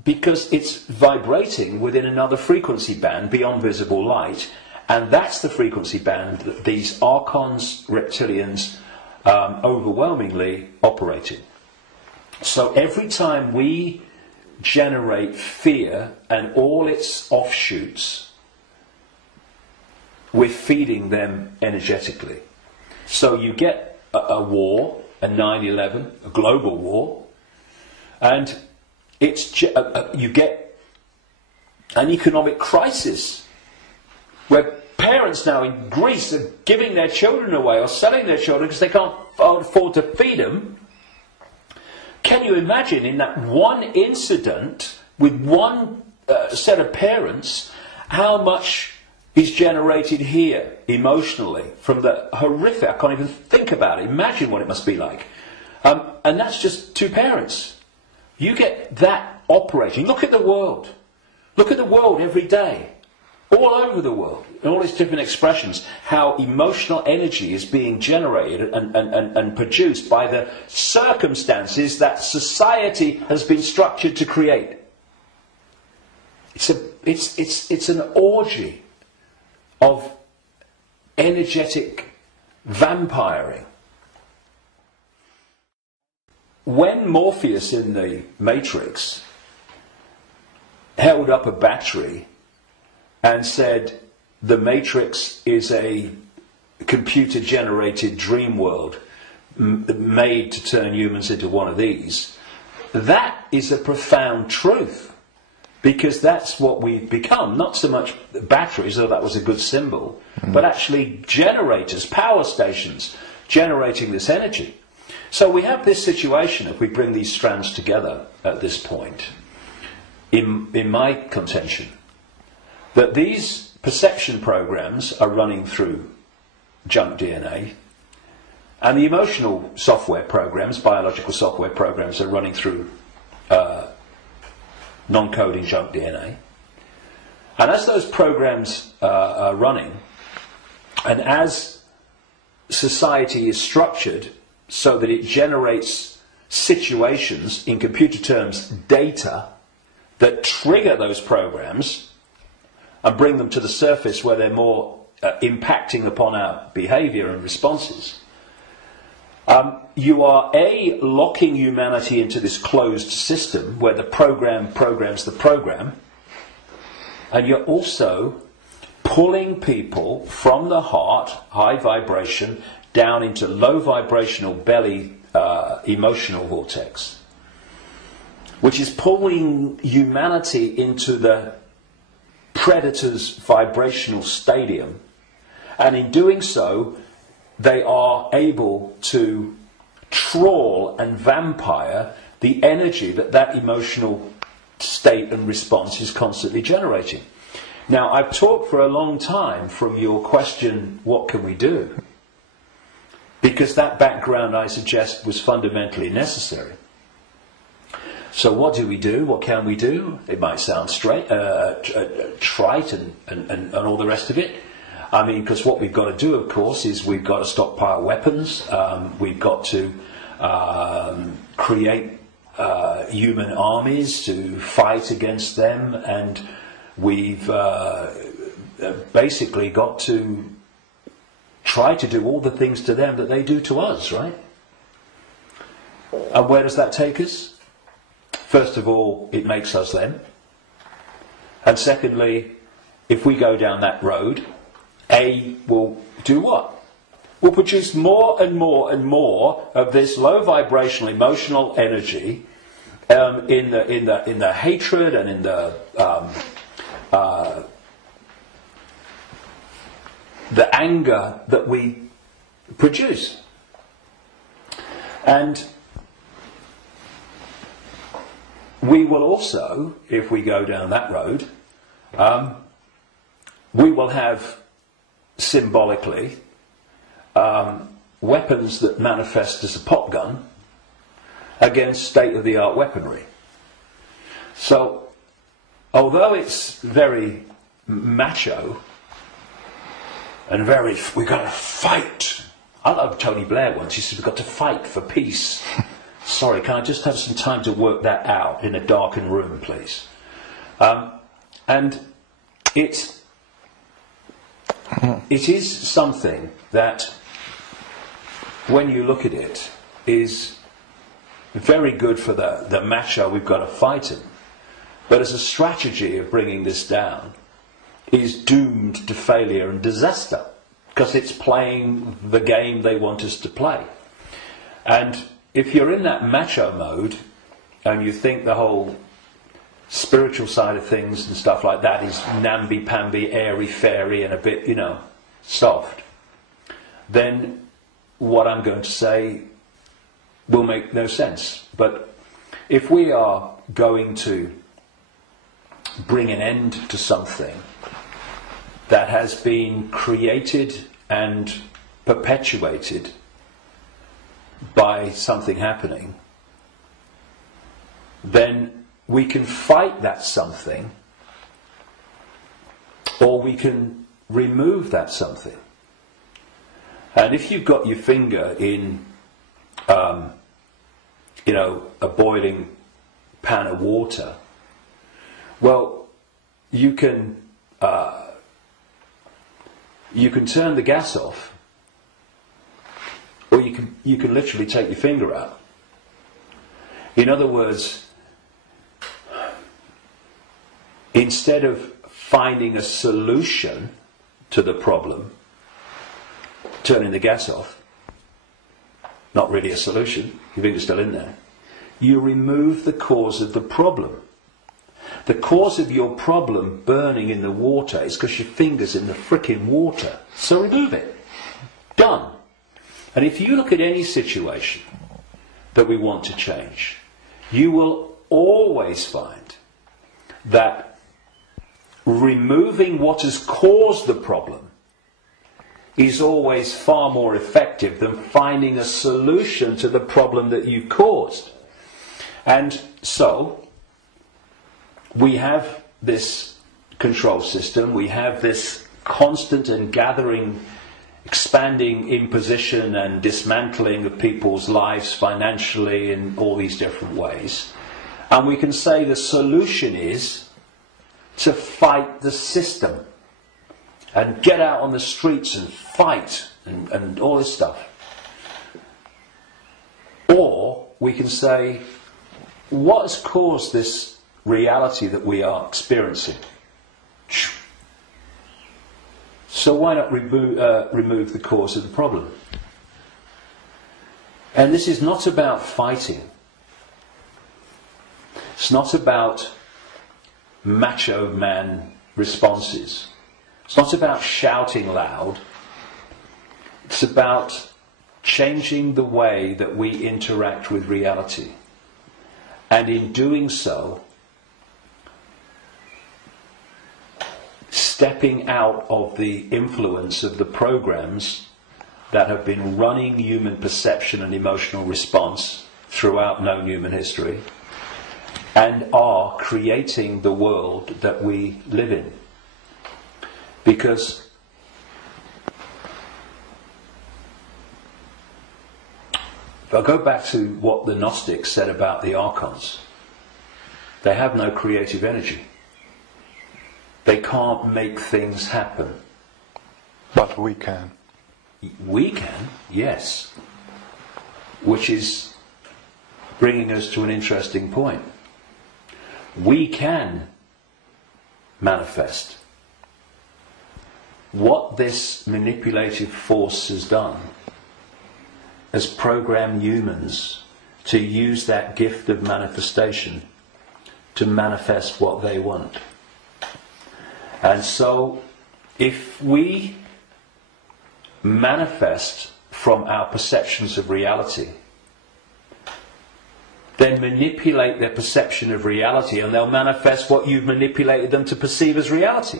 Because it's vibrating within another frequency band beyond visible light, and that's the frequency band that these archons, reptilians, overwhelmingly operate in. So every time we generate fear and all its offshoots, we're feeding them energetically. So you get a war, a 9/11, a global war, and you get an economic crisis where parents now in Greece are giving their children away or selling their children because they can't afford to feed them. Can you imagine in that one incident with one set of parents how much is generated here emotionally from the horrific? I can't even think about it. Imagine what it must be like. And that's just two parents. You get that operating. Look at the world. Look at the world every day. All over the world, in all its different expressions, how emotional energy is being generated and produced by the circumstances that society has been structured to create. It's an orgy of energetic vampiring. When Morpheus in the Matrix held up a battery and said, the Matrix is a computer-generated dream world made to turn humans into one of these, that is a profound truth, because that's what we've become. Not so much batteries, though that was a good symbol, but actually generators, power stations, generating this energy. So we have this situation, if we bring these strands together at this point, in my contention, that these perception programs are running through junk DNA, and the emotional software programs, biological software programs, are running through non-coding junk DNA. And as those programs are running, and as society is structured so that it generates situations, in computer terms, data, that trigger those programs, and bring them to the surface where they're more impacting upon our behaviour and responses. You are locking humanity into this closed system where the program programs the program, and you're also pulling people from the heart, high vibration, down into low vibrational belly emotional vortex, which is pulling humanity into the predator's vibrational stadium, and in doing so they are able to trawl and vampire the energy that emotional state and response is constantly generating. Now, I've talked for a long time from your question, what can we do? Because that background, I suggest, was fundamentally necessary. So what do we do? What can we do? It might sound trite and all the rest of it. I mean, because what we've got to do, of course, is we've got to stockpile weapons. We've got to create human armies to fight against them. And we've basically got to try to do all the things to them that they do to us, right? And where does that take us? First of all, it makes us them. And secondly, if we go down that road, will do what? We'll produce more and more and more of this low vibrational emotional energy in the hatred and in the anger that we produce. And we will also, if we go down that road, we will have symbolically weapons that manifest as a pop gun against state-of-the-art weaponry. So, although it's very macho and very, we've got to fight. I love Tony Blair once. He said, we've got to fight for peace. Sorry, can I just have some time to work that out in a darkened room, please? And it is something that, when you look at it, is very good for the macho, we've got to fight him. But as a strategy of bringing this down, is doomed to failure and disaster, because it's playing the game they want us to play. And if you're in that macho mode, and you think the whole spiritual side of things and stuff like that is namby-pamby, airy-fairy and a bit, soft, then what I'm going to say will make no sense. But if we are going to bring an end to something that has been created and perpetuated by something happening, then we can fight that something, or we can remove that something. And if you've got your finger in, a boiling pan of water, well, you can turn the gas off, or you can literally take your finger out. In other words, instead of finding a solution to the problem, turning the gas off, not really a solution, your finger's still in there, you remove the cause of the problem. The cause of your problem burning in the water is because your finger's in the frickin' water. So remove it. Done. And if you look at any situation that we want to change, you will always find that removing what has caused the problem is always far more effective than finding a solution to the problem that you've caused. And so, we have this control system, we have this constant and gathering, expanding imposition and dismantling of people's lives financially in all these different ways. And we can say the solution is to fight the system and get out on the streets and fight and all this stuff. Or we can say, what has caused this reality that we are experiencing? So why not remove the cause of the problem? And this is not about fighting. It's not about macho man responses. It's not about shouting loud. It's about changing the way that we interact with reality. And in doing so, stepping out of the influence of the programs that have been running human perception and emotional response throughout known human history, and are creating the world that we live in. Because if I go back to what the Gnostics said about the archons, they have no creative energy. They can't make things happen. But we can. We can, yes. Which is bringing us to an interesting point. We can manifest. What this manipulative force has done has programmed humans to use that gift of manifestation to manifest what they want. And so, if we manifest from our perceptions of reality, then manipulate their perception of reality, and they'll manifest what you've manipulated them to perceive as reality.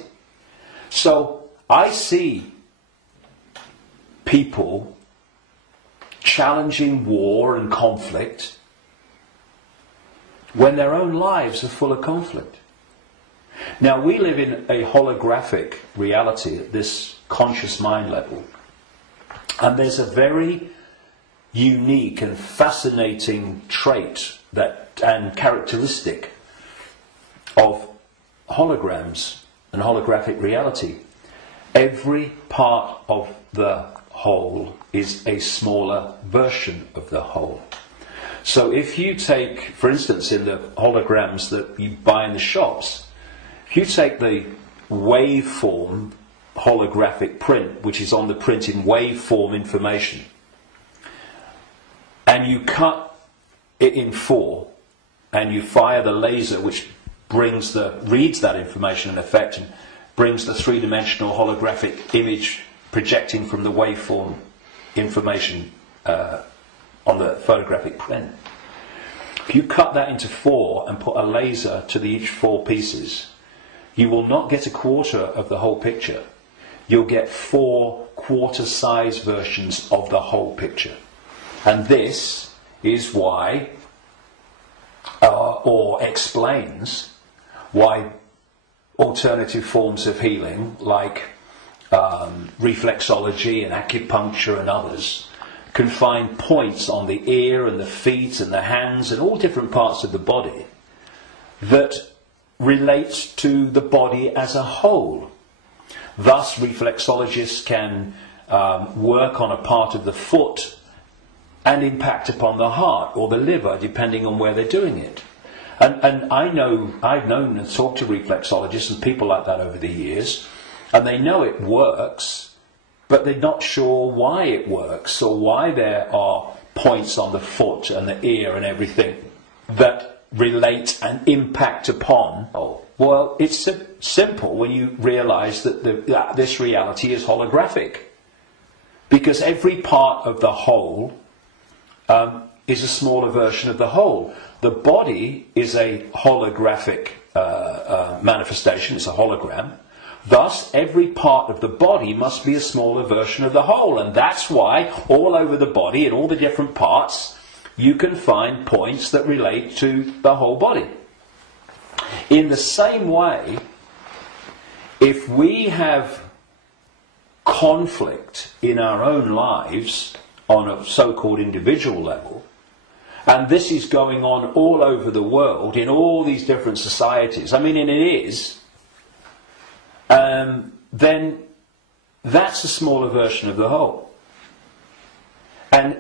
So, I see people challenging war and conflict when their own lives are full of conflict. Now, we live in a holographic reality at this conscious mind level, and there's a very unique and fascinating trait and characteristic of holograms and holographic reality. Every part of the whole is a smaller version of the whole. So if you take, for instance, in the holograms that you buy in the shops, if you take the waveform holographic print, which is on the print in waveform information, and you cut it in 4, and you fire the laser which reads that information in effect and brings the three-dimensional holographic image projecting from the waveform information on the photographic print. If you cut that into 4 and put a laser to each 4 pieces, you will not get a quarter of the whole picture. You'll get 4 quarter-size versions of the whole picture. And this is why, or explains why alternative forms of healing, like reflexology and acupuncture and others, can find points on the ear and the feet and the hands and all different parts of the body that relate to the body as a whole. Thus, reflexologists can work on a part of the foot and impact upon the heart or the liver, depending on where they're doing it. And I've known and talked to reflexologists and people like that over the years, and they know it works, but they're not sure why it works or why there are points on the foot and the ear and everything that relate and impact upon. Oh, well, it's simple when you realise that this reality is holographic, because every part of the whole is a smaller version of the whole. The body is a holographic manifestation, it's a hologram. Thus, every part of the body must be a smaller version of the whole. And that's why all over the body, in all the different parts, you can find points that relate to the whole body. In the same way, if we have conflict in our own lives on a so-called individual level, and this is going on all over the world in all these different societies, I mean, and it is, then that's a smaller version of the whole. And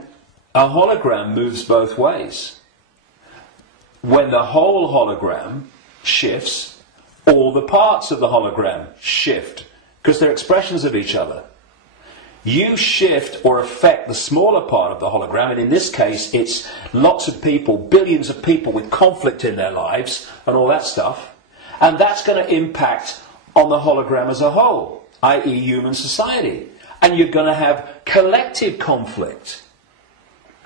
a hologram moves both ways. When the whole hologram shifts, all the parts of the hologram shift, because they're expressions of each other. You shift or affect the smaller part of the hologram, and in this case it's lots of people, billions of people with conflict in their lives and all that stuff, and that's going to impact on the hologram as a whole, i.e. human society. And you're going to have collective conflict.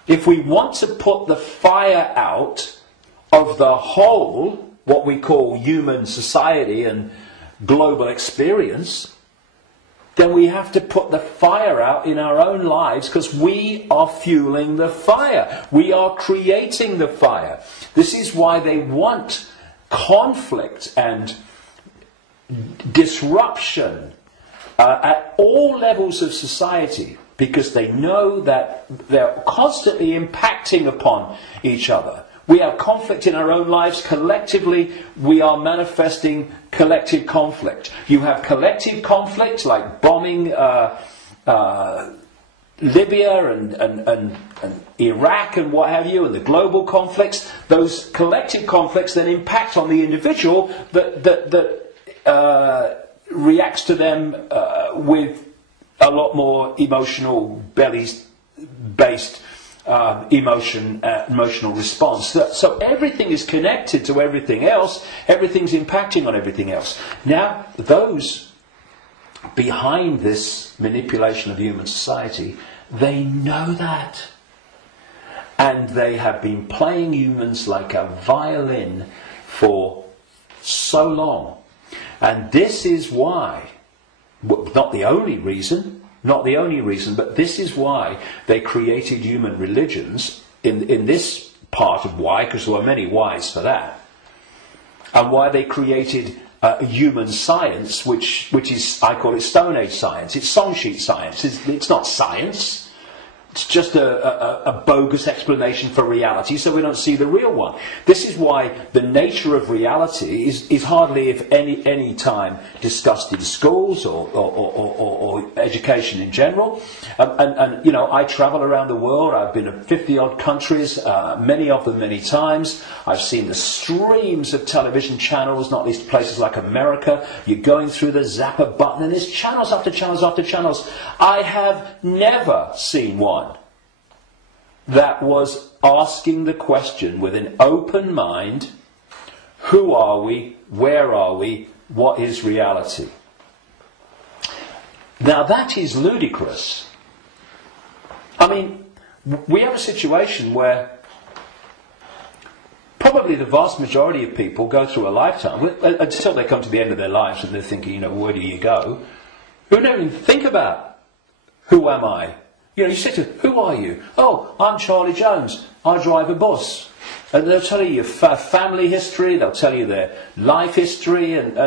If we want to put the fire out of the whole, what we call human society and global experience, then we have to put the fire out in our own lives, because we are fueling the fire. We are creating the fire. This is why they want conflict and disruption at all levels of society, because they know that they're constantly impacting upon each other. We have conflict in our own lives. Collectively, we are manifesting collective conflict. You have collective conflict like bombing Libya and Iraq and what have you, and the global conflicts. Those collective conflicts then impact on the individual that reacts to them with a lot more emotional, based emotional response. So everything is connected to everything else. Everything's impacting on everything else. Now, those behind this manipulation of human society, they know that. And they have been playing humans like a violin for so long. And this is why, not the only reason, but this is why they created human religions in this part of why, because there were many whys for that. and why they created human science, which is, I call it Stone Age science. It's song sheet science. It's not science. It's just a bogus explanation for reality, so we don't see the real one. This is why the nature of reality is hardly, if any time, discussed in schools or education in general. And you know, I travel around the world. I've been to 50-odd countries, many of them many times. I've seen the streams of television channels, not least places like America. You're going through the zapper button, and there's channels after channels after channels. I have never seen one that was asking the question with an open mind: who are we? Where are we? What is reality? Now that is ludicrous. I mean, we have a situation where probably the vast majority of people go through a lifetime, until they come to the end of their lives and they're thinking, you know, where do you go? Who don't even think about, who am I? You know, you say to, who are you? Oh, I'm Charlie Jones. I drive a bus. And they'll tell you your family history, they'll tell you their life history and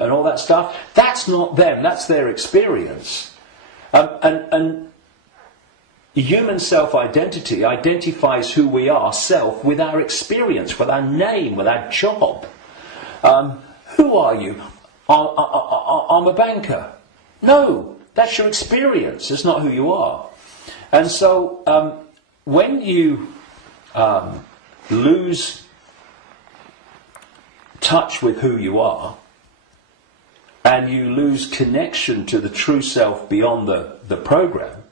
all that stuff. That's not them, that's their experience. And human self-identity identifies who we are, self, with our experience, with our name, with our job. Who are you? I'm a banker. No, that's your experience, it's not who you are. And so when you lose touch with who you are, and you lose connection to the true self beyond the program,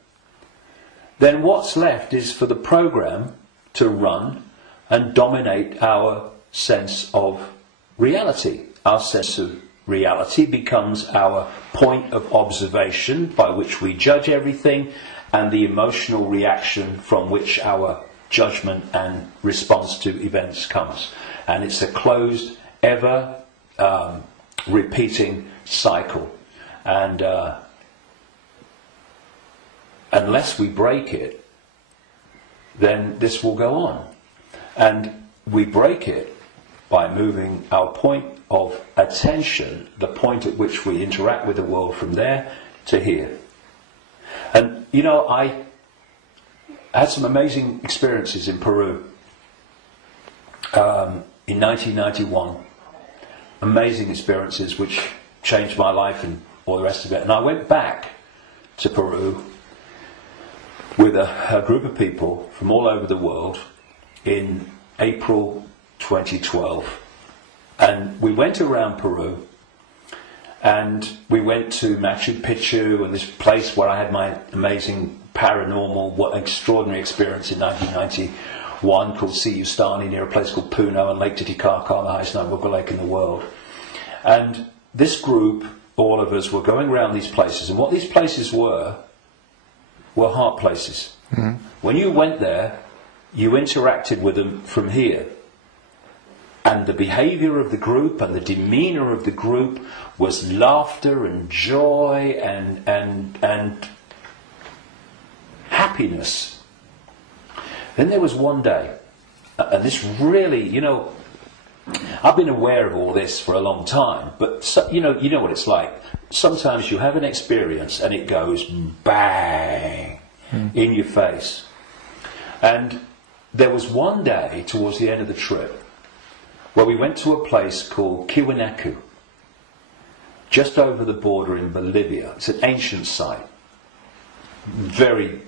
then what's left is for the program to run and dominate our sense of reality. Our sense of reality becomes our point of observation by which we judge everything, and the emotional reaction from which our judgment and response to events comes. And it's a closed, ever repeating cycle. And unless we break it, then this will go on. And we break it by moving our point of attention, the point at which we interact with the world, from there to here. And you know, I had some amazing experiences in Peru in 1991. Amazing experiences which changed my life and all the rest of it. And I went back to Peru with a group of people from all over the world in April 2012. And we went around Peru, and we went to Machu Picchu, and this place where I had my amazing paranormal, what extraordinary experience in 1991 called Siyustani, near a place called Puno, and Lake Titicaca, the highest navigable lake in the world. And this group, all of us, were going around these places, and what these places were heart places. Mm-hmm. When you went there, you interacted with them from here. And the behaviour of the group and the demeanour of the group was laughter and joy and happiness. Then there was one day, and this really, you know, I've been aware of all this for a long time, but you know what it's like. Sometimes you have an experience and it goes bang in your face. And there was one day towards the end of the trip where we went to a place called Kiwanaku, just over the border in Bolivia. It's an ancient site, very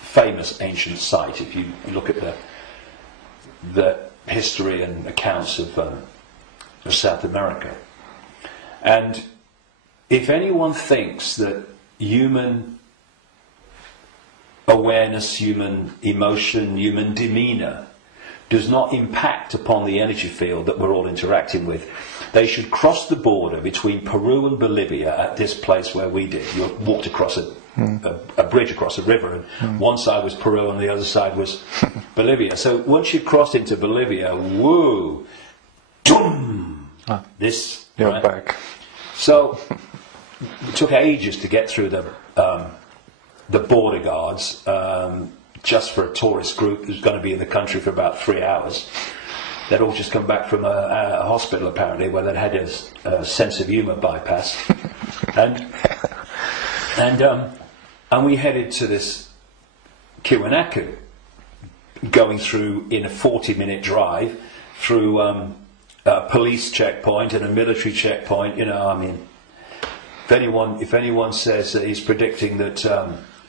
famous ancient site if you look at the history and accounts of South America. And if anyone thinks that human awareness, human emotion, human demeanour does not impact upon the energy field that we're all interacting with, they should cross the border between Peru and Bolivia at this place where we did. You walked across a bridge across a river, and one side was Peru and the other side was Bolivia. So once you crossed into Bolivia, woo, boom, this, you're right? back. So it took ages to get through the border guards, just for a tourist group who's going to be in the country for about 3 hours. They'd all just come back from a hospital, apparently, where they'd had a sense of humour bypass. And we headed to this Icke, going through in a 40-minute drive through a police checkpoint and a military checkpoint. You know, I mean, if anyone says that he's predicting that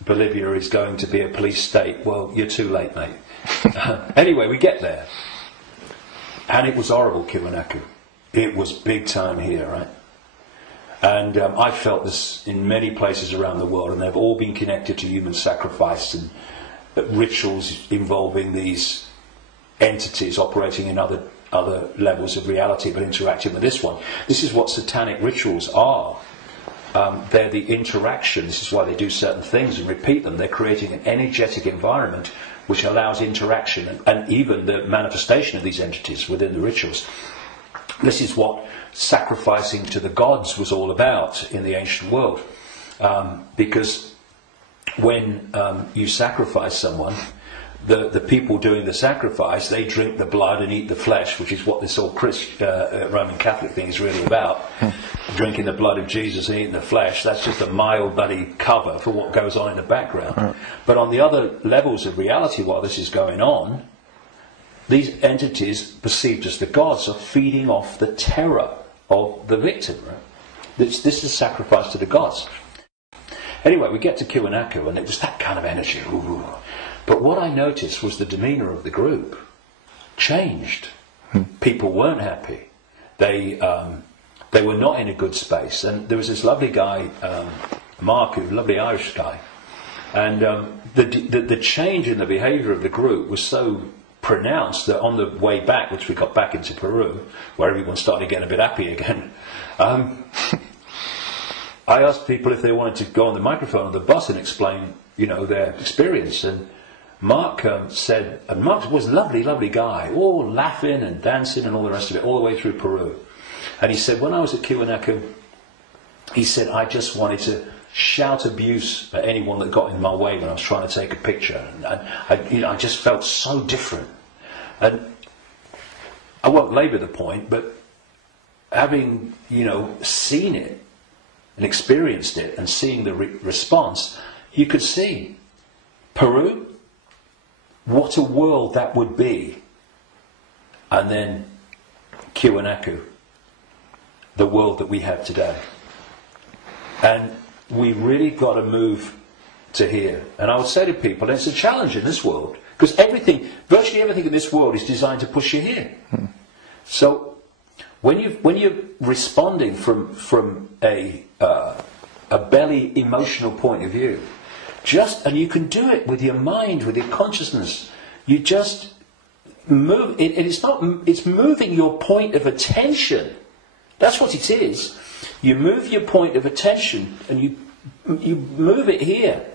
Bolivia is going to be a police state, well, you're too late, mate. Anyway, we get there. And it was horrible, Icke. It was big time here, right? And I felt this in many places around the world, and they've all been connected to human sacrifice and rituals involving these entities operating in other levels of reality, but interacting with this one. This is what satanic rituals are. They're the interaction. This is why they do certain things and repeat them. They're creating an energetic environment which allows interaction and even the manifestation of these entities within the rituals. This is what sacrificing to the gods was all about in the ancient world. Because when you sacrifice someone, the people doing the sacrifice, they drink the blood and eat the flesh, which is what this whole Roman Catholic thing is really about. Drinking the blood of Jesus and eating the flesh, that's just a mild bloody cover for what goes on in the background. But on the other levels of reality, while this is going on, these entities, perceived as the gods, are feeding off the terror of the victim. Right? This is sacrifice to the gods. Anyway, we get to Icke, and it was that kind of energy. Ooh. But what I noticed was the demeanour of the group changed. People weren't happy. They were not in a good space. And there was this lovely guy, Mark, a lovely Irish guy, and the change in the behaviour of the group was so pronounced that on the way back, which we got back into Peru, where everyone started getting a bit happy again, I asked people if they wanted to go on the microphone on the bus and explain, their experience. And Mark said, and Mark was a lovely, lovely guy, all laughing and dancing and all the rest of it, all the way through Peru. And he said, when I was at Icke, he said, I just wanted to shout abuse at anyone that got in my way when I was trying to take a picture. And I just felt so different. And I won't labour the point, but having, seen it and experienced it and seeing the response, you could see Peru, what a world that would be. And then Icke, the world that we have today. And we really got to move to here. And I would say to people, it's a challenge in this world, because virtually everything in this world is designed to push you here. So when you're responding from a belly emotional point of view, and you can do it with your mind, with your consciousness, you just move. It's moving your point of attention. That's what it is. You move your point of attention, and you move it here,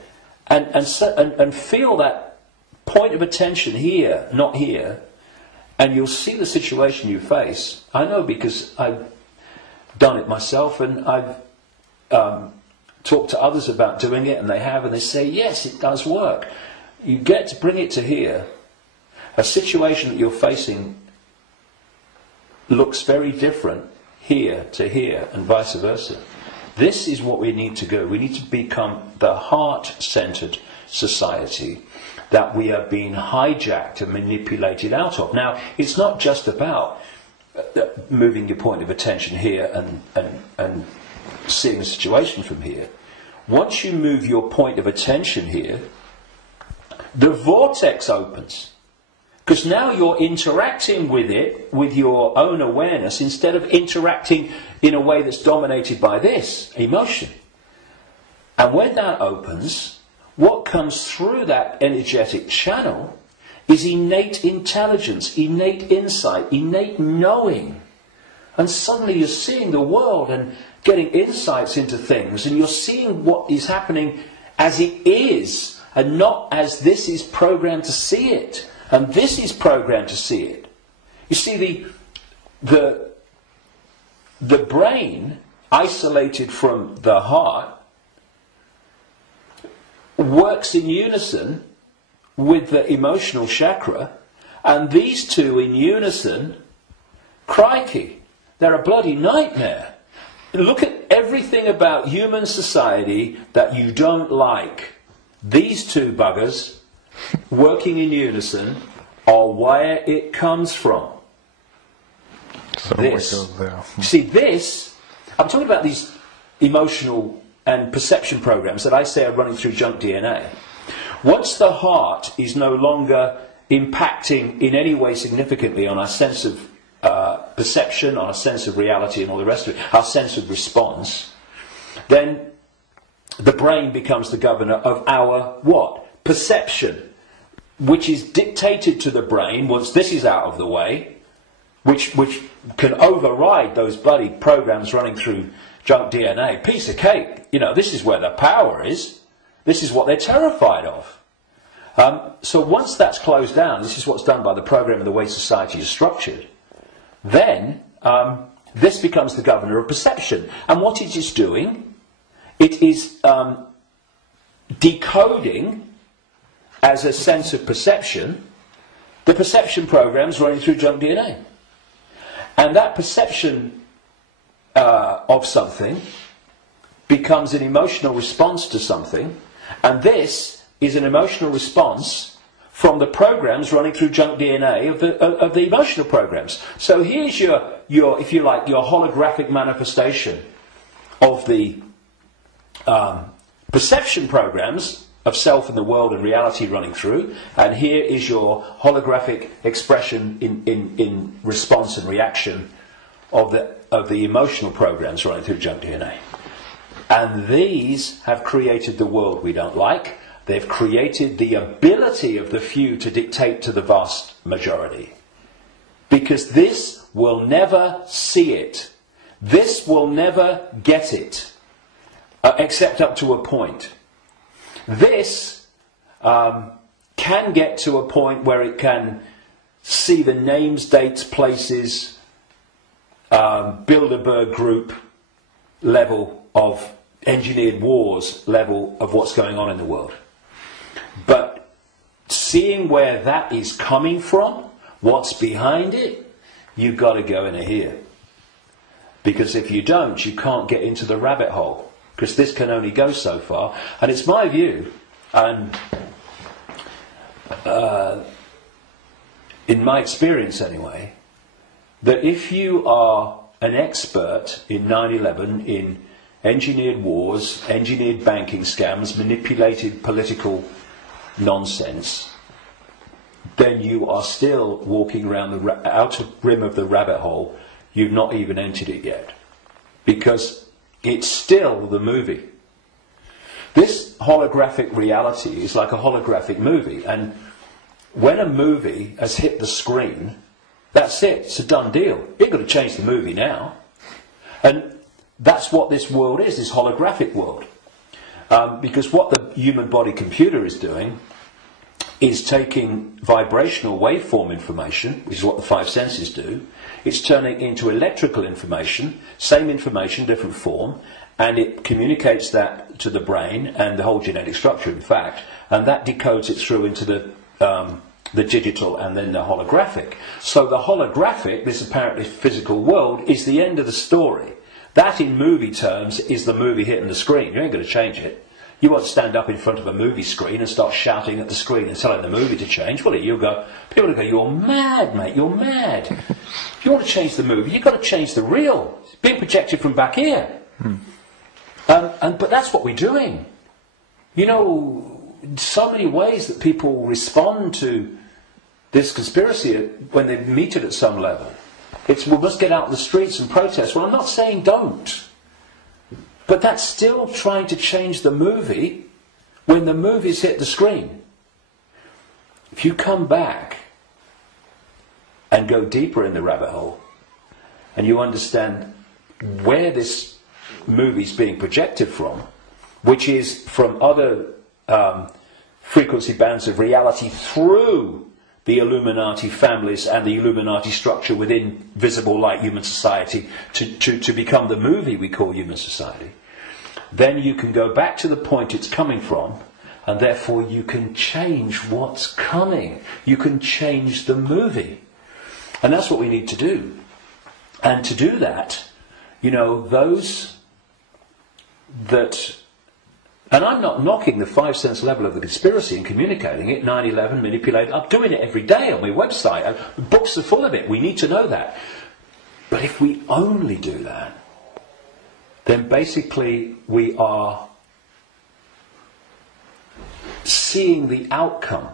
and feel that point of attention here, not here, and you'll see the situation you face. I know, because I've done it myself, and I've talked to others about doing it, and they have, and they say, yes, it does work. You get to bring it to here. A situation that you're facing looks very different here to here, and vice versa. This is what we need to go. We need to become the heart-centered society that we are being hijacked and manipulated out of. Now, it's not just about moving your point of attention here and seeing the situation from here. Once you move your point of attention here, the vortex opens. Because now you're interacting with it with your own awareness, instead of interacting in a way that's dominated by this emotion. And when that opens, what comes through that energetic channel is innate intelligence, innate insight, innate knowing. And suddenly you're seeing the world and getting insights into things, and you're seeing what is happening as it is, and not as this is programmed to see it. And this is programmed to see it. You see, the brain, isolated from the heart, works in unison with the emotional chakra, And these two in unison, crikey, they're a bloody nightmare. Look at everything about human society that you don't like. These two buggers, working in unison, are where it comes from. So This. we go there. See, this, I'm talking about these emotional and perception programs that I say are running through junk DNA. Once the heart is no longer impacting in any way significantly on our sense of perception, on our sense of reality and all the rest of it, our sense of response, then the brain becomes the governor of our what? Perception, which is dictated to the brain once this is out of the way, which can override those bloody programs running through junk DNA. Piece of cake. You know, this is where the power is. This is what they're terrified of. So once that's closed down, this is what's done by the program and the way society is structured, then this becomes the governor of perception. And what it is doing, it is decoding as a sense of perception the perception programs running through junk DNA. And that perception of something becomes an emotional response to something, and this is an emotional response from the programs running through junk DNA of the emotional programs. So here's your, if you like, your holographic manifestation of the perception programs of self and the world and reality running through, and here is your holographic expression in response and reaction of the emotional programs running through junk DNA. And these have created the world we don't like. They've created the ability of the few to dictate to the vast majority. Because this will never see it. This will never get it. Except up to a point. This can get to a point where it can see the names, dates, places, Bilderberg group level of engineered wars level of what's going on in the world. But seeing where that is coming from, what's behind it, you've got to go in here. Because if you don't, you can't get into the rabbit hole. Because this can only go so far. And it's my view, and in my experience anyway, that if you are an expert in 9/11, in engineered wars, engineered banking scams, manipulated political nonsense, then you are still walking around the outer rim of the rabbit hole. You've not even entered it yet. Because it's still the movie. This holographic reality is like a holographic movie, and when a movie has hit the screen, that's it, it's a done deal. You've got to change the movie now. And that's what this world is, this holographic world. Because what the human body computer is doing is taking vibrational waveform information, which is what the five senses do. It's turning it into electrical information, same information, different form, and it communicates that to the brain and the whole genetic structure, in fact, and that decodes it through into the digital and then the holographic. So the holographic, this apparently physical world, is the end of the story. That, in movie terms, is the movie hitting the screen. You ain't going to change it. You won't stand up in front of a movie screen and start shouting at the screen and telling the movie to change, will it? You'll go, people will go, you're mad, mate, you're mad. If you want to change the movie, you've got to change the reel. It's being projected from back here. But that's what we're doing. You know, so many ways that people respond to this conspiracy when they meet it at some level. It's, we must get out in the streets and protest. Well, I'm not saying don't. But that's still trying to change the movie when the movie's hit the screen. If you come back and go deeper in the rabbit hole, and you understand where this movie's being projected from, which is from other frequency bands of reality through the Illuminati families and the Illuminati structure within visible light human society to become the movie we call human society, then you can go back to the point it's coming from and therefore you can change what's coming. You can change the movie. And that's what we need to do. And to do that, those that... And I'm not knocking the 5 sense level of the conspiracy and communicating it, 9/11, manipulating. I'm doing it every day on my website. Books are full of it. We need to know that. But if we only do that, then basically we are seeing the outcome.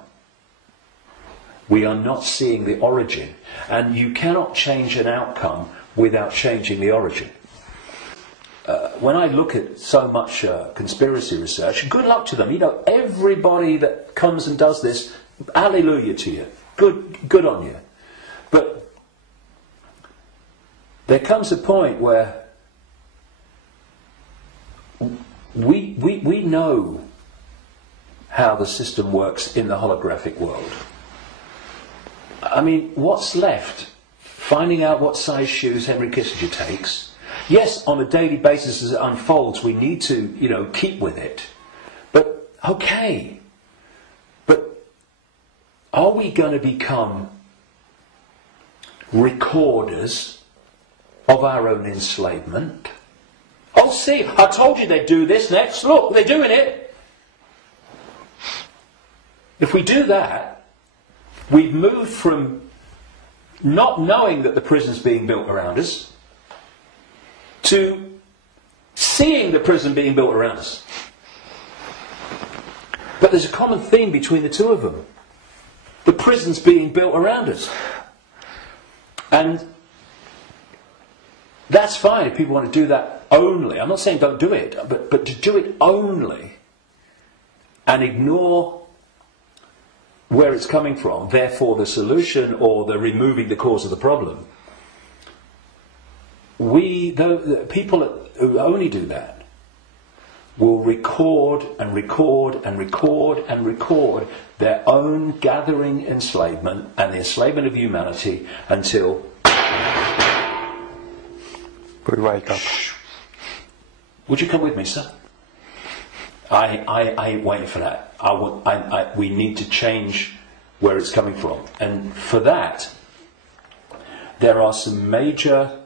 We are not seeing the origin. And you cannot change an outcome without changing the origin. When I look at so much conspiracy research, good luck to them. Everybody that comes and does this, hallelujah to you. Good on you. But there comes a point where we know how the system works in the holographic world. I mean, what's left? Finding out what size shoes Henry Kissinger takes. Yes, on a daily basis as it unfolds, we need to, keep with it. But, okay. But are we going to become recorders of our own enslavement? Oh, see, I told you they'd do this next. Look, they're doing it. If we do that, we've moved from not knowing that the prison's being built around us to seeing the prison being built around us. But there's a common theme between the two of them. The prison's being built around us. And that's fine if people want to do that only. I'm not saying don't do it, but to do it only and ignore where it's coming from, therefore the solution or the removing the cause of the problem. The people who only do that will record and record and record and record their own gathering enslavement and the enslavement of humanity until we wake up. Would you come with me, sir? I ain't waiting for that. We need to change where it's coming from. And for that, there are some major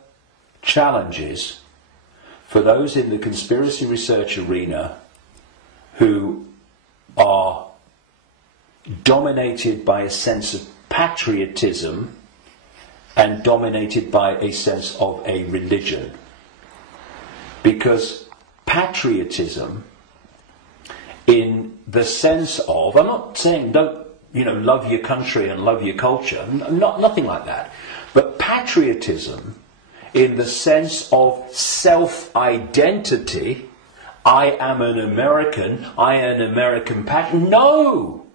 challenges for those in the conspiracy research arena who are dominated by a sense of patriotism and dominated by a sense of a religion. Because patriotism, in the sense of, I'm not saying don't, love your country and love your culture, nothing like that. But patriotism, in the sense of self-identity, I am an American, I am an American patriot. No!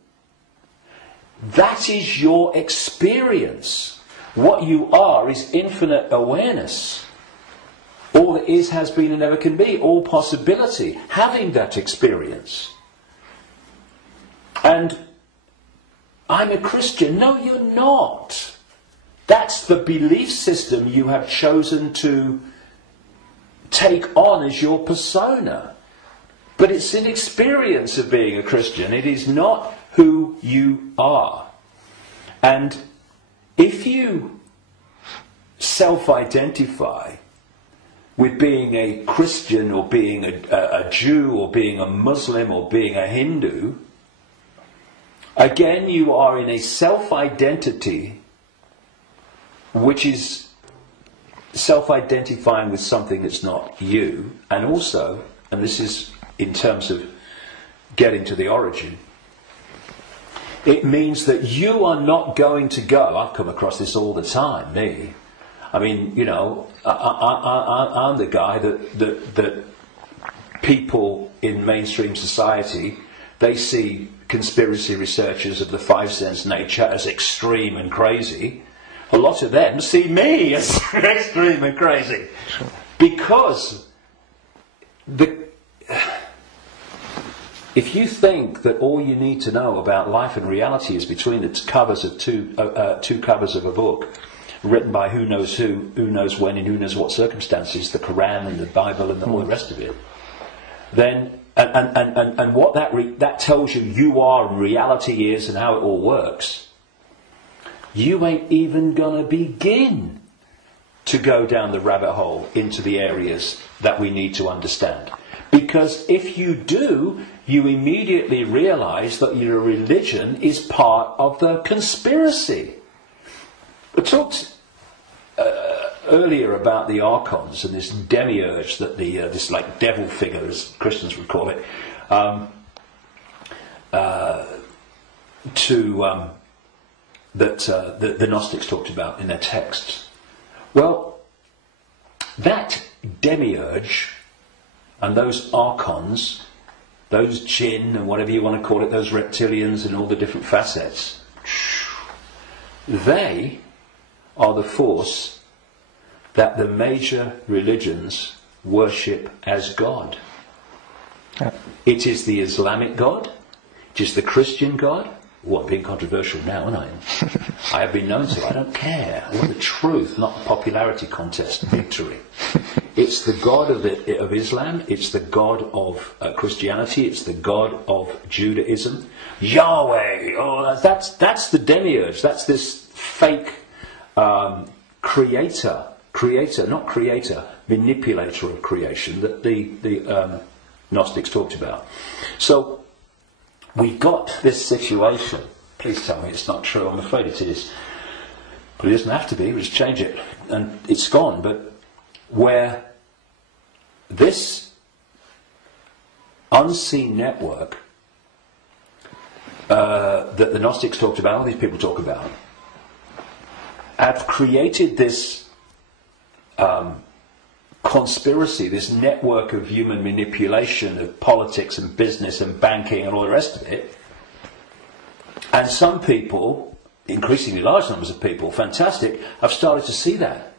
That is your experience. What you are is infinite awareness. All that is, has been, and never can be. All possibility. Having that experience. And I'm a Christian. No, you're not. That's the belief system you have chosen to take on as your persona. But it's an experience of being a Christian. It is not who you are. And if you self-identify with being a Christian or being a Jew or being a Muslim or being a Hindu, again you are in a self-identity which is self-identifying with something that's not you. And also, and this is in terms of getting to the origin, it means that you are not going to go, I've come across this all the time, me. I mean, I'm the guy that people in mainstream society, they see conspiracy researchers of the 5 sense nature as extreme and crazy. A lot of them see me as extreme and crazy. Because if you think that all you need to know about life and reality is between the covers of two covers of a book, written by who knows when, in who knows what circumstances, the Quran and the Bible and all the rest of it, then and what that tells you are and reality is and how it all works, you ain't even gonna begin to go down the rabbit hole into the areas that we need to understand. Because if you do, you immediately realise that your religion is part of the conspiracy. I talked earlier about the archons and this demiurge that this like devil figure, as Christians would call it, that the Gnostics talked about in their texts. Well, that demiurge and those archons, those jinn and whatever you want to call it, those reptilians and all the different facets, they are the force that the major religions worship as God. Yeah. It is the Islamic God, it is the Christian God. Well, I'm being controversial now, aren't I? I have been known to. I don't care. I want the truth, not the popularity contest victory. It's the God of Islam. It's the God of Christianity. It's the God of Judaism. Yahweh. Oh, that's the demiurge. That's this fake manipulator of creation that the Gnostics talked about. So we've got this situation. Please tell me it's not true. I'm afraid it is. But it doesn't have to be. We just change it. And it's gone. But where this unseen network that the Gnostics talked about, all these people talk about, have created this conspiracy, this network of human manipulation of politics and business and banking and all the rest of it. And some people, increasingly large numbers of people, fantastic, have started to see that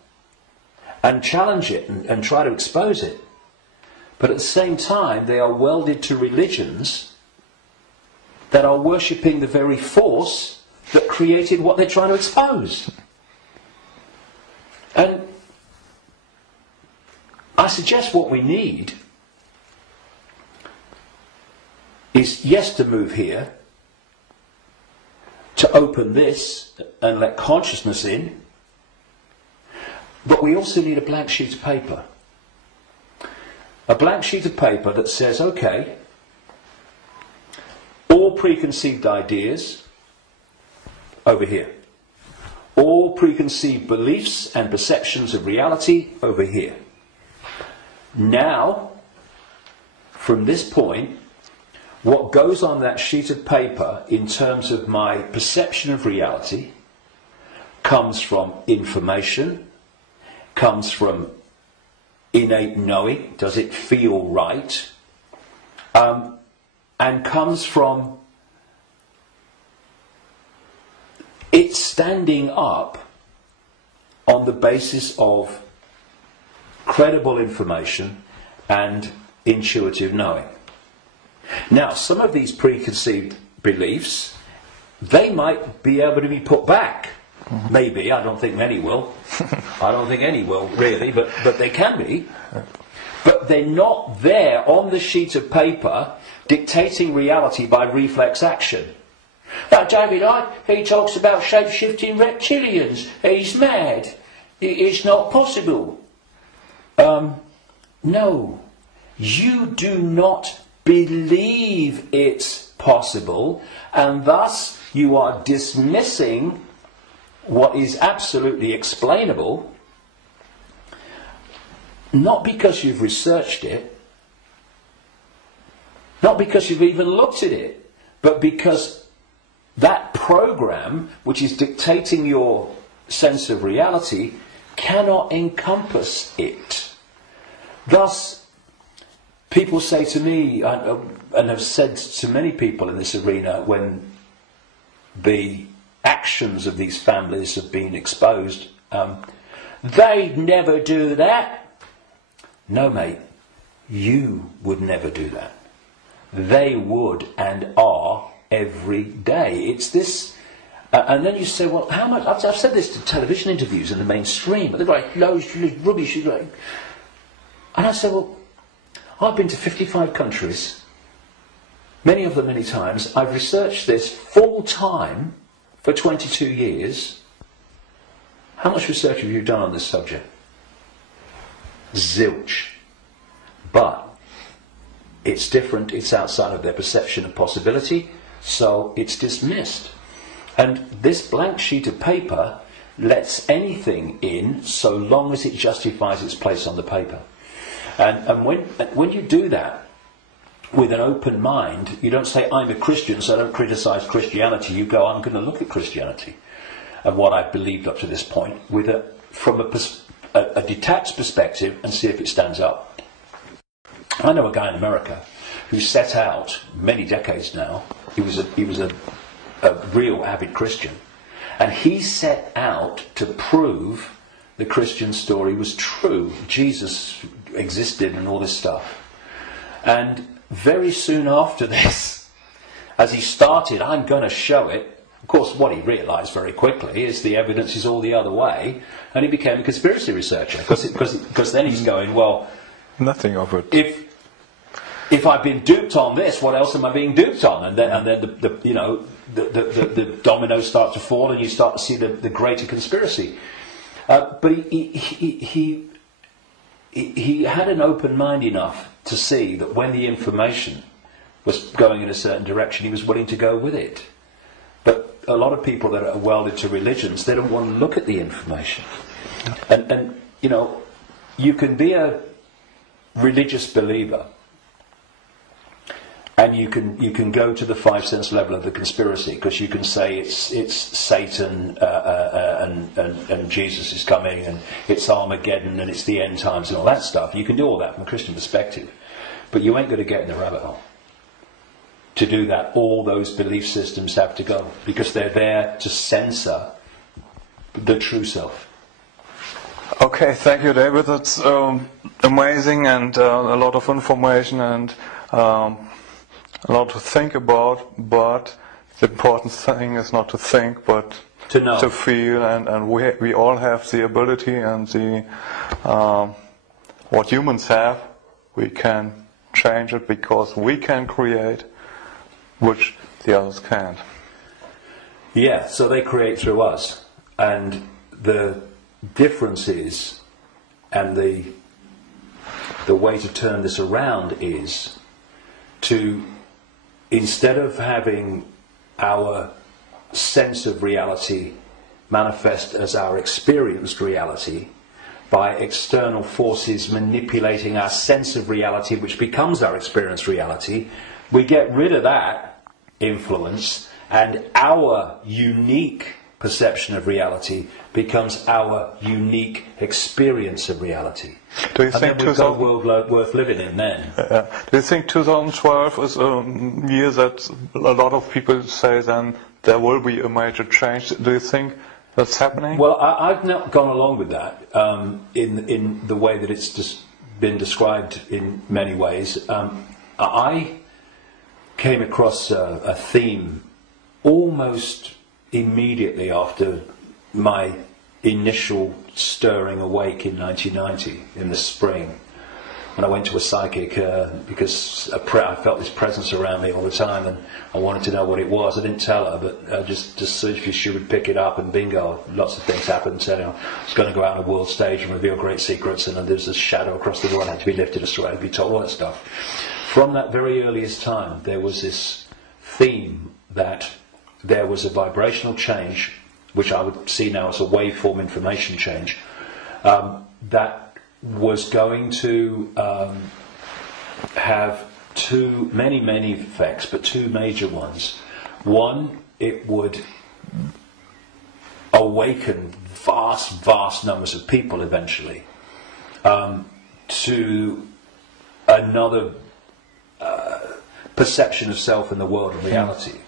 and challenge it and try to expose it. But at the same time, they are welded to religions that are worshipping the very force that created what they're trying to expose. And I suggest what we need is, yes, to move here, to open this and let consciousness in, but we also need a blank sheet of paper. A blank sheet of paper that says, okay, all preconceived ideas over here. All preconceived beliefs and perceptions of reality over here. Now, from this point, what goes on that sheet of paper in terms of my perception of reality comes from information, comes from innate knowing, does it feel right, and comes from it standing up on the basis of credible information and intuitive knowing. Now, some of these preconceived beliefs, they might be able to be put back. Maybe, I don't think many will. I don't think any will, really, but they can be. But they're not there on the sheet of paper dictating reality by reflex action. Like David Icke, he talks about shape-shifting reptilians. He's mad. It's not possible. No. You do not believe it's possible, and thus you are dismissing what is absolutely explainable, not because you've researched it, not because you've even looked at it, but because that program, which is dictating your sense of reality, cannot encompass it. Thus, people say to me, and have said to many people in this arena, when the actions of these families have been exposed, they'd never do that. No, mate, you would never do that. They would and are every day. It's this, and then you say, well, how much? I've said this to television interviews in the mainstream, but they're like, loads of rubbish. And I say, well, I've been to 55 countries, many of them many times. I've researched this full time for 22 years. How much research have you done on this subject? Zilch. But it's different, it's outside of their perception of possibility, so it's dismissed. And this blank sheet of paper lets anything in so long as it justifies its place on the paper. And when you do that with an open mind, you don't say, I'm a Christian, so I don't criticize Christianity. You go, I'm going to look at Christianity and what I've believed up to this point from a detached perspective and see if it stands up. I know a guy in America who set out many decades now. He was a real avid Christian, and he set out to prove the Christian story was true. Jesus existed and all this stuff. And very soon after this, as he started, I'm going to show it. Of course, what he realised very quickly is the evidence is all the other way, and he became a conspiracy researcher because then he's going, well, nothing of it. If I've been duped on this, what else am I being duped on? And then the dominoes start to fall, and you start to see the greater conspiracy. But he had an open mind enough to see that when the information was going in a certain direction, he was willing to go with it. But a lot of people that are welded to religions, they don't want to look at the information. And you can be a religious believer, and you can go to the 5 sense level of the conspiracy, because you can say it's Satan and Jesus is coming, and it's Armageddon, and it's the end times and all that stuff. You can do all that from a Christian perspective, but you ain't going to get in the rabbit hole. To do that, all those belief systems have to go, because they're there to censor the true self. Okay, thank you, David. That's amazing, and a lot of information, and a lot to think about. But the important thing is not to think, but to know, to feel, and we all have the ability and the what humans have. We can change it because we can create, which the others can't. Yeah, so they create through us, and the difference is, and the way to turn this around is to, instead of having our sense of reality manifest as our experienced reality by external forces manipulating our sense of reality, which becomes our experienced reality, we get rid of that influence, and our unique perception of reality becomes our unique experience of reality. Do you think we've got a world worth living in then? Do you think 2012 is a year that a lot of people say then there will be a major change? Do you think that's happening? Well, I've not gone along with that in the way that it's just been described in many ways. I came across a theme almost immediately after my initial stirring awake in 1990, in the spring, when I went to a psychic because I felt this presence around me all the time, and I wanted to know what it was. I didn't tell her, but just she would pick it up, and bingo, lots of things happened. So, I was going to go out on a world stage and reveal great secrets, and then there's this shadow across the world, had to be lifted astray, to be told all that stuff. From that very earliest time, there was this theme that there was a vibrational change, which I would see now as a waveform information change, that was going to have many effects, but two major ones. One, it would awaken vast numbers of people eventually to another perception of self in the world and reality.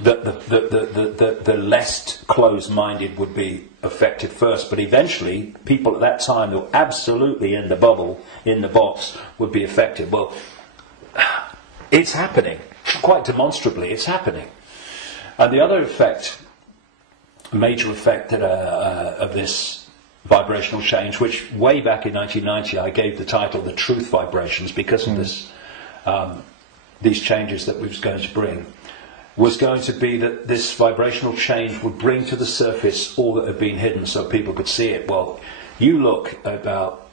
The less closed-minded would be affected first, but eventually people at that time who were absolutely in the bubble, in the box, would be affected. Well, it's happening. Quite demonstrably, it's happening. And the other effect, major effect of this vibrational change, which way back in 1990 I gave the title The Truth Vibrations because of this, these changes that we was going to bring, was going to be that this vibrational change would bring to the surface all that had been hidden so people could see it. Well, you look about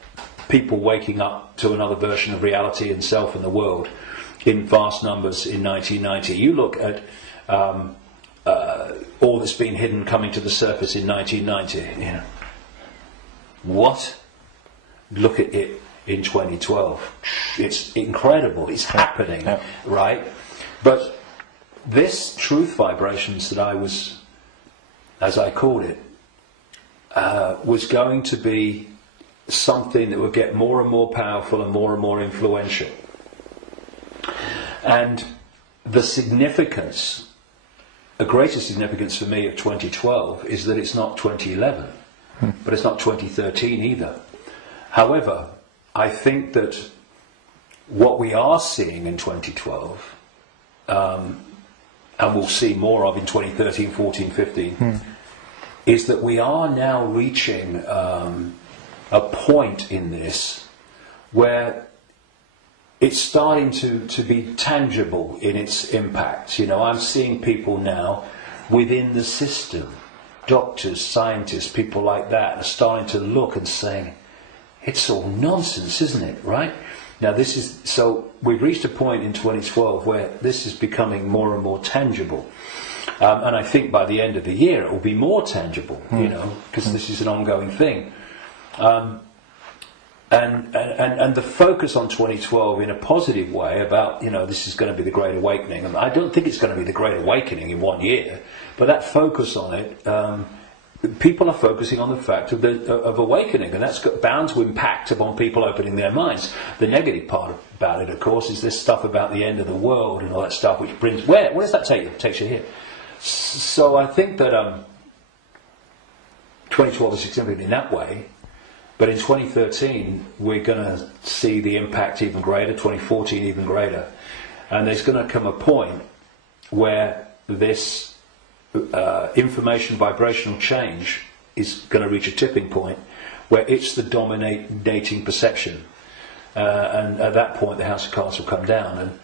people waking up to another version of reality and self and the world in vast numbers in 1990. You look at all that's been hidden coming to the surface in 1990. You know, what? Look at it in 2012. It's incredible. It's happening, right? But this truth vibrations that I was, as I called it, was going to be something that would get more and more powerful and more influential. And the significance, the greatest significance for me of 2012 is that it's not 2011, but it's not 2013 either. However, I think that what we are seeing in 2012, and we'll see more of in 2013, 14, 15, is that we are now reaching a point in this where it's starting to be tangible in its impact. You know, I'm seeing people now within the system, doctors, scientists, people like that, are starting to look and saying, it's all nonsense, isn't it, right? Now this is, so we've reached a point in 2012 where this is becoming more and more tangible. And I think by the end of the year it will be more tangible, you know, because this is an ongoing thing. And the focus on 2012 in a positive way about, you know, this is going to be the Great Awakening. And I don't think it's going to be the Great Awakening in 1 year, but that focus on it, people are focusing on the fact of awakening, and that's bound to impact upon people opening their minds. The negative part about it, of course, is this stuff about the end of the world and all that stuff, which brings, where does that take you? It takes you here. So I think that 2012 is significant in that way. But in 2013, we're going to see the impact even greater, 2014 even greater. And there's going to come a point where this information vibrational change is going to reach a tipping point where it's the dominating perception. And at that point, the House of Cards will come down. And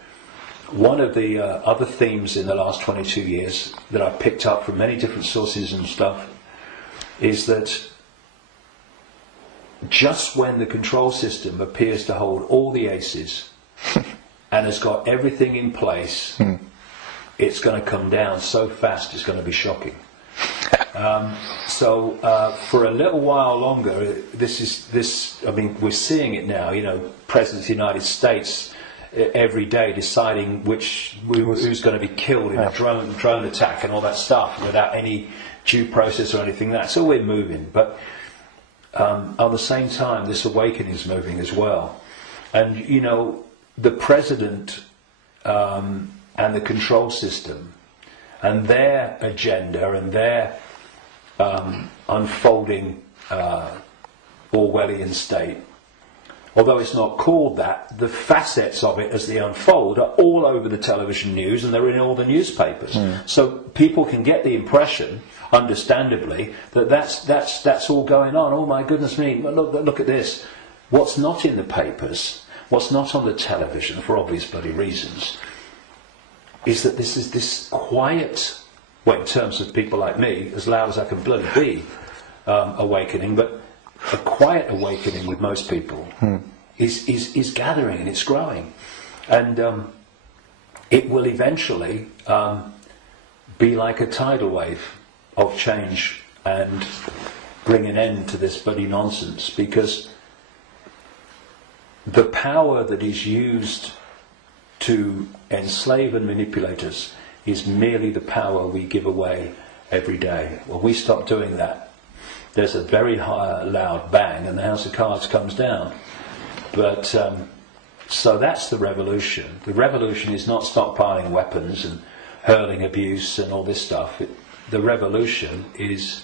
one of the other themes in the last 22 years that I've picked up from many different sources and stuff is that just when the control system appears to hold all the aces and has got everything in place, it's going to come down so fast it's going to be shocking. So for a little while longer, I mean, we're seeing it now, you know, President of the United States every day deciding who's going to be killed in a drone attack and all that stuff without any due process or anything like that. So we're moving, but at the same time, this awakening is moving as well. And, you know, the president and the control system and their agenda and their unfolding Orwellian state, although it's not called that, the facets of it as they unfold are all over the television news and they're in all the newspapers. So people can get the impression, understandably, that that's all going on. Oh my goodness me, look at this. What's not in the papers, what's not on the television, for obvious bloody reasons, is that this is this quiet, well, in terms of people like me, as loud as I can bloody be, awakening, but a quiet awakening with most people is gathering and it's growing. And it will eventually be like a tidal wave of change and bring an end to this bloody nonsense, because the power that is used to enslave and manipulate us is merely the power we give away every day. When we stop doing that, there's a very loud bang and the House of Cards comes down. But so that's the revolution. The revolution is not stockpiling weapons and hurling abuse and all this stuff. The revolution is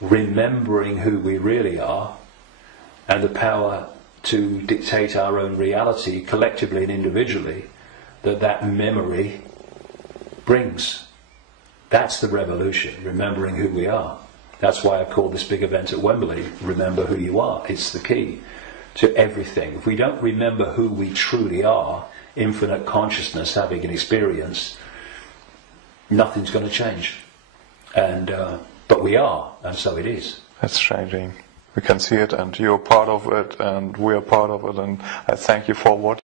remembering who we really are and the power to dictate our own reality collectively and individually that memory brings. That's the revolution, remembering who we are. That's why I call this big event at Wembley, Remember Who You Are. It's the key to everything. If we don't remember who we truly are, infinite consciousness, having an experience, nothing's going to change. But we are, and so it is. It's changing. We can see it, and you're part of it, and we are part of it, and I thank you for what